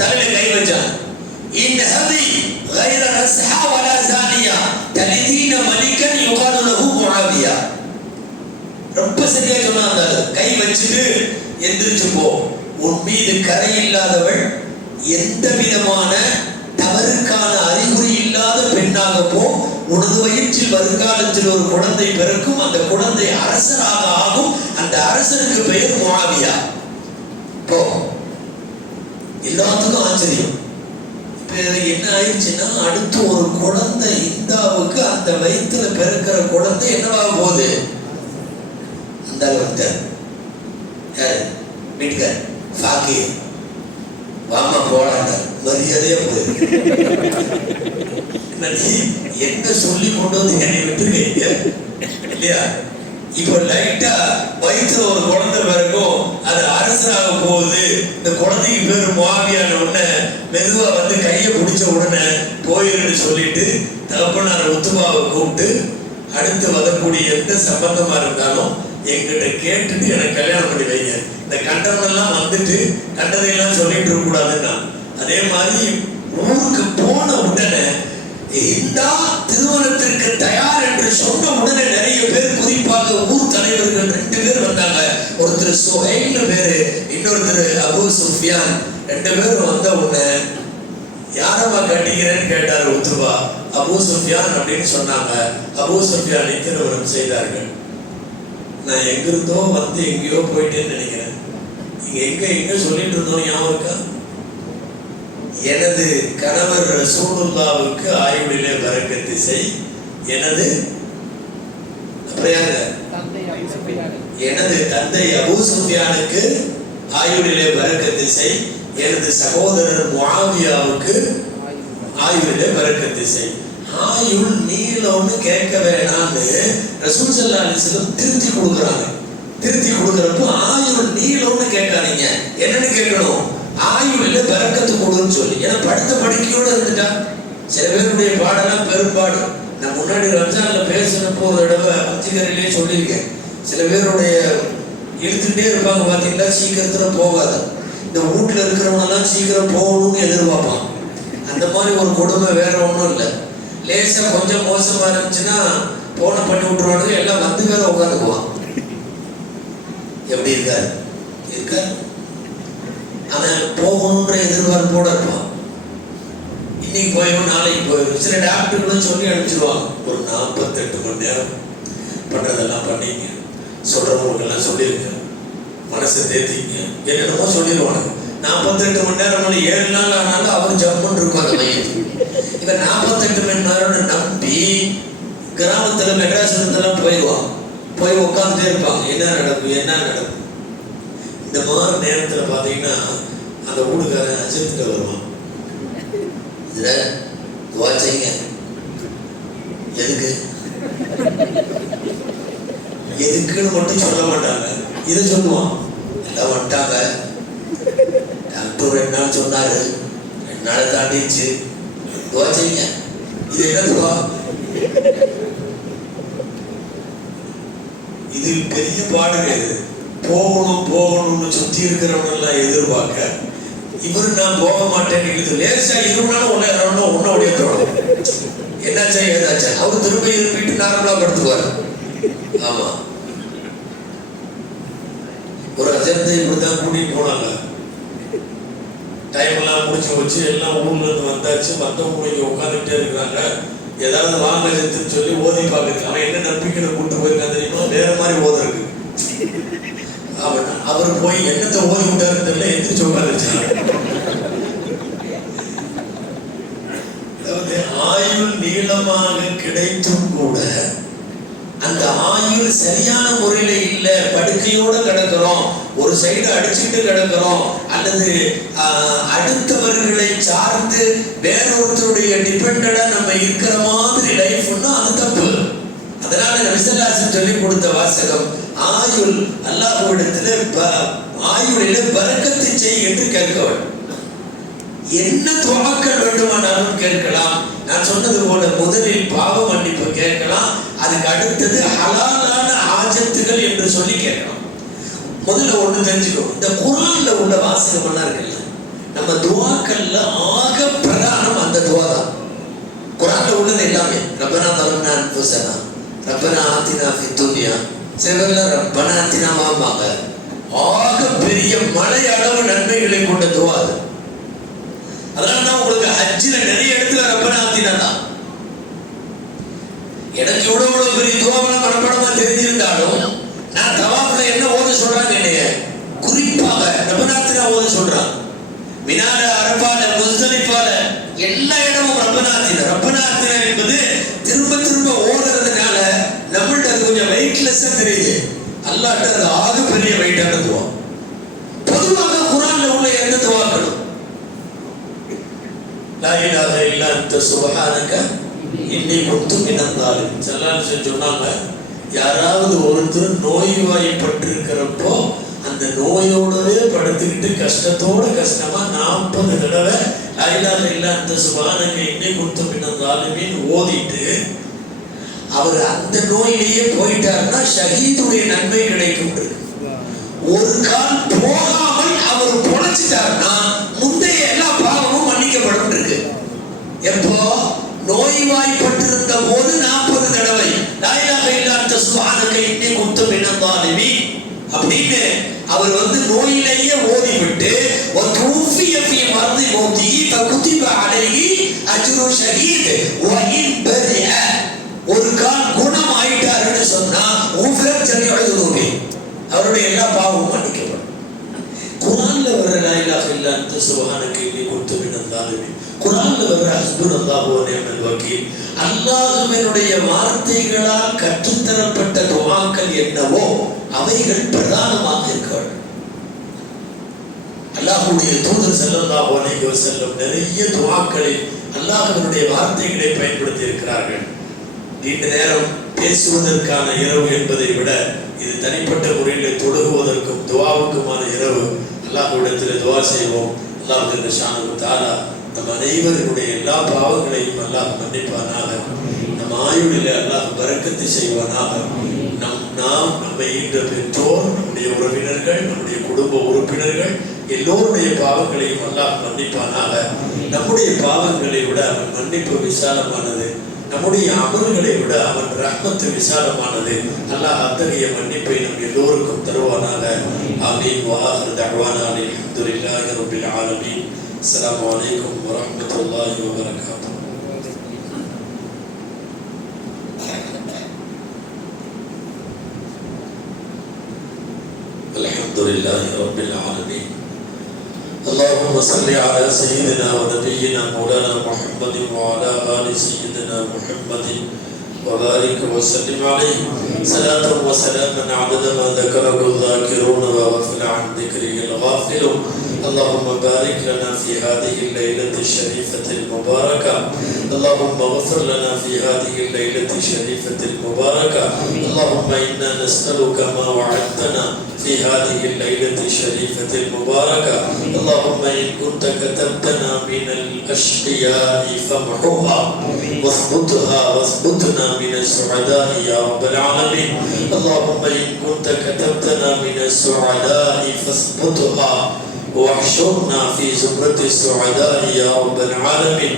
தலையில கை வச்சான். இந்த ஹதி غير نسحة ولا زانية تلدين ملكا يقال له معاوية. ரொம்ப சரியா சொன்னாங்க. கை வச்சுட்டு எந்திரிச்சு போ. உன் மீது கரை இல்லாதவள், எந்த விதமான தவறுக்கான அறிகுறி இல்லாத பெண்ணாக போ. உனது வயிற்றில் வருங்காலத்தில் ஒரு குழந்தை பிறக்கும், அந்த குழந்தை அரசராக ஆகும், அந்த அரசருக்கு பெயர் முஆவியா. போ. எல்லாத்துக்கும் ஆச்சரியம். இப்ப என்ன ஆயிடுச்சுன்னா, அடுத்து ஒரு குழந்தை இந்தாவுக்கு அந்த வயிற்றுல பிறக்கிற குழந்தை என்னவாக போகுது? அந்த வீட்டுக்கார் பாக்கி வாமா போடாண்ட மரியாதையா போயிரு. என்ன சொல்லி கொண்டு வந்து என்னை விட்டுருக்கீங்க இல்லையா? இப்ப லைட்டா வயிற்றுல ஒரு குழந்தை பிறக்கும், அது அரசராக போகுது. இந்த குழந்தைக்கு பேரு முஆவியான உடனே மெதுவா கையை பிடிச்ச உடனே போயிருன்னு சொல்லிட்டு தகப்பனார் உத்துமாவை கூப்பிட்டு, அடுத்து வரக்கூடிய எந்த சம்பந்தமா இருந்தாலும் என்கிட்ட கேட்டுட்டு எனக்கு கல்யாணம் பண்ணி வைங்க. இந்த கண்டனெல்லாம் கண்டதையெல்லாம் சொல்லிட்டு இருக்க கூடாதுன்னா. அதே மாதிரி ஊருக்கு போன உடனே இந்த திருமணத்திற்கு தயார் என்று சொன்ன உடனே நிறைய பேர், குறிப்பாக ஊர் தலைவர்கள் 2 பேர் வந்தாங்க. ஒருத்தர் சுஹைல் பேரு, இன்னொருத்தர் அபூ சுஃபியான். 2 பேரும் வந்த உடனே யாரம்மா கட்டிக்கிறேன்னு கேட்டார் உத்துபா. அபூ சுஃபியான் அப்படின்னு சொன்னாங்க. அபூ சுஃபியானை திருமணம் செய்தார்கள். நான் எங்கிருந்தோ எங்கேயோ போயிட்டேன்னு நினைக்கிறேன். எங்க சொல்லிட்டு இருந்தோம் ஞாபகம் இருக்கா? எனது கணவர் ரசூலுல்லாவுக்கு ஆயுளிலே பரக்கத்து செய். எனது தந்தை அபூ சுஃபியானுக்கு ஆயுளிலே பரக்கத்து செய். எனது சகோதரர் முஆவியாவுக்கு ஆயுளிலே பரக்கத்து செய். ஆயுள் நீளம்னு கேட்க வேணான்னு ரசூல் ஸல்லல்லாஹு அலைஹி வஸல்லம் திருத்தி கொடுக்குறாங்க. திருத்தி கொடுக்குறப்போ ஆயுள் நீளம்னு கேட்காதீங்க, என்னன்னு கேட்கணும்? ஆயுளில பரக்கத்து கொடுன்னு சொல்லி. ஏன்னா படுத்த படுக்கையோட இருந்துட்டா சில பேருடைய பாடெல்லாம் பெரும்பாடு. நான் முன்னாடி ரம்ஜான்ல பேசினப்போ ஒரு தடவை அஞ்சுகரையிலே சொல்லியிருக்கேன். சில பேருடைய இழுத்துட்டே இருப்பாங்க, பார்த்தீங்களா, சீக்கிரத்துல போகாது. இந்த வீட்டுல இருக்கிறவனெல்லாம் சீக்கிரம் போகணும்னு எதிர்பார்ப்பான். அந்த மாதிரி ஒரு கொடுமை வேற ஒன்றும் இல்லை. லேசா கொஞ்சம் மோசமா இருந்துச்சுன்னா போனை பண்ணி விட்டுருவானுங்க, எல்லாம் வந்து வேற உட்காந்துக்குவான். எப்படி இருக்காரு இருக்காரு அவன் போகணுன்ற எதிர்பார்ப்போட இருப்பான். இன்னைக்கு போயிடும் நாளைக்கு போயிடும். சில டாக்டர்களும் சொல்லி அனுப்பிச்சிருவாங்க, ஒரு 48 மணி நேரம் பண்றதெல்லாம் பண்ணீங்க, சொல்றவங்களுக்கெல்லாம் சொல்லிருங்க, மனசை தேத்திங்க, என்னென்னமோ சொல்லிடுவாங்க. 48 மணி நேரம் 7 நாள் ஆனாலும் அவர் ஜம்முன்னு இருக்கும் அந்த மையம். இவன் 48 மணி நேரம்னு நம்பி கிராமத்துல மெட்ராஸ்லாம் போயிடுவான். போய் உட்காந்துட்டே இருப்பாங்க, என்ன நடக்கும் என்ன நடக்கும். இந்த மாதிரி நேரத்துல பாத்தீங்கன்னா அந்த வீடுக்காரன் அஜித்துட்டு வருவான். இதுல துவா செய்யுங்க, எதுக்கு எதுக்குன்னு மட்டும் சொல்ல மாட்டாங்க, இதை சொல்லுவான். எல்லாம் வந்துட்டாங்க, டாக்டர் 2 நாள் சொன்னாரு, 2 நாளை தாண்டிடுச்சு, துவா செய்யுங்க. இது என்ன துவா? இது பெரிய பாடுங்க. இது போகணும் போகணும்னு சுத்தி இருக்கிறவனெல்லாம் எதிர்பார்க்க, இவர் நான் போக மாட்டேன்னு எழுது. லேசா இருனாலும் ஒன்ன உடையத்தோடும் என்னாச்சா ஏதாச்சா அவரு திரும்ப இருப்பிட்டு நார்மலா படுத்துவார். ஆமா, ஒரு அஜர்த்தை இப்படிதான் கூட்டிட்டு போனாங்க. டைம் எல்லாம் முடிச்சு வச்சு எல்லாம் ஊர்ல இருந்து வந்தாச்சு, மற்றவங்க இங்க உட்காந்துட்டே இருக்கிறாங்க. ஏதாவது வாங்க செத்துன்னு சொல்லி ஓதி பார்க்குறது. அவன் என்ன நம்பிக்கையில கூட்டு போயிருக்கான் தெரியுமா? வேற மாதிரி ஓதுறது. அவர் போய் என்னத்தை ஓதி விட்டாருன்னு தெரியல, எந்திரிச்சு உட்காந்துருச்சாங்க. அதாவது ஆயுள் நீளமாக கிடைத்தும் கூட அந்த ஆயுள் சரியான முறையில இல்ல, படுக்கையோட கிடக்கிறோம், ஒரு சைடு அடிச்சுட்டு கிடக்கிறோம், அல்லது அடுத்தவர்களை சார்ந்து வேறொருத்தருடைய டிபெண்டா நம்ம இருக்கிற மாதிரி லைஃப்னா அது தப்பு. அதனால நபிசல்லாஹு சொல்லி கொடுத்த வாசகம், ஆயுள் அல்லாஹ்விடத்துல ஆயுளில பரக்கத்து செய் என்று கேட்கவன். என்ன துவாக்கள் வேண்டுமானாலும் கேட்கலாம். நான் சொன்னது போல முதலில் பாவ மன்னிப்பு கேட்கலாம், அதுக்கு அடுத்தது ஹலாலான ஆஜத்துகள் என்று சொல்லி கேட்கலாம். முதல்ல ஒண்ணு தெரிஞ்சுக்கோ, இந்த குர்ஆன்ல உள்ள வாசகம் எல்லாம் இருக்குல்ல, நம்ம துவாக்கள்ல ஆக பிரதானம் அந்த துவா தான். குர்ஆன்ல உள்ளது எல்லாமே ரப்பனா தலம்னா அன்ஃபுஸனா ரப்பனா ஆத்தினா ஃபித் துன்யா, சிலர்ல ரப்பனா ஆத்தினா வாம்பாங்க. ஆக பெரிய மலை அளவு நன்மைகளை கொண்ட துவா அது. அதனால தான் உங்களுக்கு ஹஜ்ஜில நிறைய இடத்துல ரப்பனா ஆத்தினா தான். எனக்கு எவ்வளவு பெரிய துவாவெல்லாம் மனப்பாடமா தெரிஞ்சிருந்தாலும் நான் தவாஃப்ல என்ன ஓத சொல்றாங்க என்னைய குறிப்பாக ரப்பனா ஆத்தினா ஓத சொல்றாங்க. மினால, அரபால, முஸ்தலிஃபால எல்லா இடமும் ரப்பனா ஆத்தினா. ரப்பனா ஆத்தினா என்பது திரும்ப திரும்ப ஓதுறதுனால நம்மள்ட்ட அது கொஞ்சம் வெயிட்லெஸ்ஸா தெரியுது. அல்லாஹ்ட்ட அது ஆக பெரிய வெயிட்டான துவா. பொதுவாக குர்ஆன்ல உள்ள எந்த துவாக்களும் லா இலாஹா இல்லா அன்த சுப்ஹானக இன்னி குன்து மினல் ஸாலிமீன் ஸல்லல்லாஹு சொன்னாங்க. யாராவது ஒருத்தர் நோய்வாய்ப்பட்டிருக்கிறப்போ அந்த நோயோடவே படுத்துக்கிட்டு கஷ்டத்தோட கஷ்டமா 40 தடவை லா இலாஹா இல்லா அன்த சுப்ஹானக இன்னி குன்து மினல் ஸாலிமீன் ஓதிட்டு அவர் அந்த நோயிலேயே போயிட்டாருன்னா ஷஹீதுடைய நன்மை கிடைக்கும். ஒரு கால் போகாமல் அவர் பொழைச்சிட்டாருன்னா முந்தைய எல்லா பாவமும் மன்னிக்கப்படும் இருக்கு. எப்போ நோய்வாய்ப்பட்டிருந்த போது 40 தடவை லா இலாஹா இல்லா அன்த சுப்ஹானக இன்னி குன்து மினல் ஸாலிமீன் அப்படின்னு அவர் நோயிலேயே ஓதிவிட்டு வதூஃபிய ஃபீ மர்தி மௌதிஹி ஃபகுதிப அலைஹி அஜ்ரு ஷஹீத் வ இன் பரிஅ, ஒரு கால் குணம் ஆயிட்டாருன்னு சொன்னா உஃபரத் ஜமீஉ துனூபி, அவருடைய எல்லா பாவமும் மன்னிக்கப்படும். குர்ஆன்ல வர லா இலாஹா இல்லா அன்த சுப்ஹானக இன்னி குன்து மினல் ஸாலிமீன், குர்ஆன்ல வர ஹஸ்புனல்லாஹு வ நிஅமல் வக்கீல், அல்லாஹ்வினுடைய வார்த்தைகளால் கற்றுத்தரப்பட்ட துஆக்கள் என்னவோ அவைகள் பிரதானமாக இருக்கிறது. அல்லாஹ்வுடைய தூதர் ஸல்லல்லாஹு அலைஹி வஸல்லம் நிறைய துஆக்களில் அல்லாஹ்வினுடைய வார்த்தைகளை பயன்படுத்தி இருக்கிறார்கள். நீண்ட நேரம் பேசுவதற்கான இரவு என்பதை விட இது தனிப்பட்ட முறையில் தொழுகுவதற்கும் துஆவுக்குமான இரவு. அல்லாஹ்விடத்தில் துஆ செய்வோம். அல்லாஹ் ஜல்ல ஷானஹு தஆலா நம் அனைவருடைய எல்லா பாவங்களையும் அல்லாஹ் மன்னிப்பானாக. நம் ஆயுளிலே அல்லாஹ் பரக்கத்து செய்வானாக. நாம் நம்மை ஈன்ற பெற்றோர், நம்முடைய நம்முடைய உறவினர்கள், நம்முடைய குடும்ப உறுப்பினர்கள் எல்லோருடைய பாவங்களையும் அல்லாஹ் மன்னிப்பானாக. நம்முடைய பாவங்களை விட அவன் மன்னிப்பு விசாலமானது, நம்முடைய அமல்களை விட அவன் ரஹ்மத்து விசாலமானது. அல்லாஹ் அத்தகைய மன்னிப்பை நம் எல்லோருக்கும் தருவானாக. ஆமீன். வ ஆகிரு தஅவானா அல்ஹம்துலில்லாஹி ரப்பில் ஆலமீன். அஸ்ஸலாமு அலைக்கும் வ ரஹ்மத்துல்லாஹி வ பரகாத்துஹு. அல்ஹம்துலில்லாஹி ரப்பில் ஆலமீன். اللهم صل على سيدنا ونبينا مولانا محمد وعلى آل سيدنا محمد وبارك وسلم عليه صلاة وسلاما عدد ما ذكره الذاكرون وغفل عن ذكره الغافلون. اللهم بارك لنا في هذه الليلة الشريفة المباركة. اللهم اغفر لنا في هذه الليلة الشريفة المباركة. اللهم إنا نسألك ما وعدتنا في هذه الليلة الشريفة المباركة. اللهم إن كنت كتبتنا من الأشقياء فامحوها واثبتنا من السعداء يا رب العالمين. اللهم إن كنت كتبتنا من السعداء فاثبتها واحشرنا في زمرة السعداء يا رب العالمين.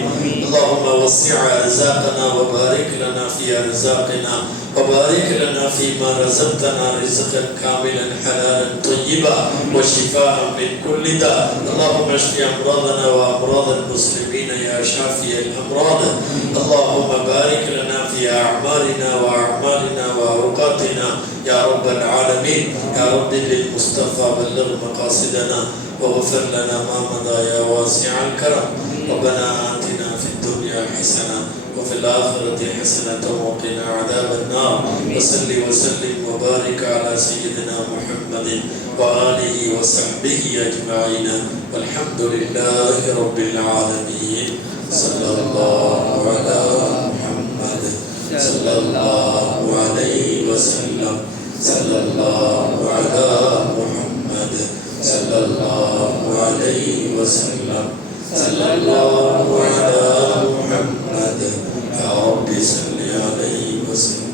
اللهم وسع أرزاقنا وبارك لنا في أرزاقنا وبارك لنا فيما رزقتنا رزقا كاملا حلالا طيبا وشفاء من كل داء. اللهم اشف أمراضنا وأمراض المسلمين يا شافي الأمراض. اللهم بارك لنا في أعمالنا وأعمالنا وأوقاتنا يا رب العالمين. يا رب بالمصطفى بلغ مقاصدنا واغفر لنا ما مضى يا واسع الكرم. ربنا آتنا في الدنيا حسنة وفي الآخرة حسنة وقنا عذاب النار. وصل وسلم وبارك على سيدنا محمد وآله وصحبه أجمعين والحمد لله رب العالمين. صلى الله على محمد صلى الله عليه وسلم. صلى الله على محمد صلى الله عليه وسلم. صلى الله على محمد. يا رب صل عليه وسلم.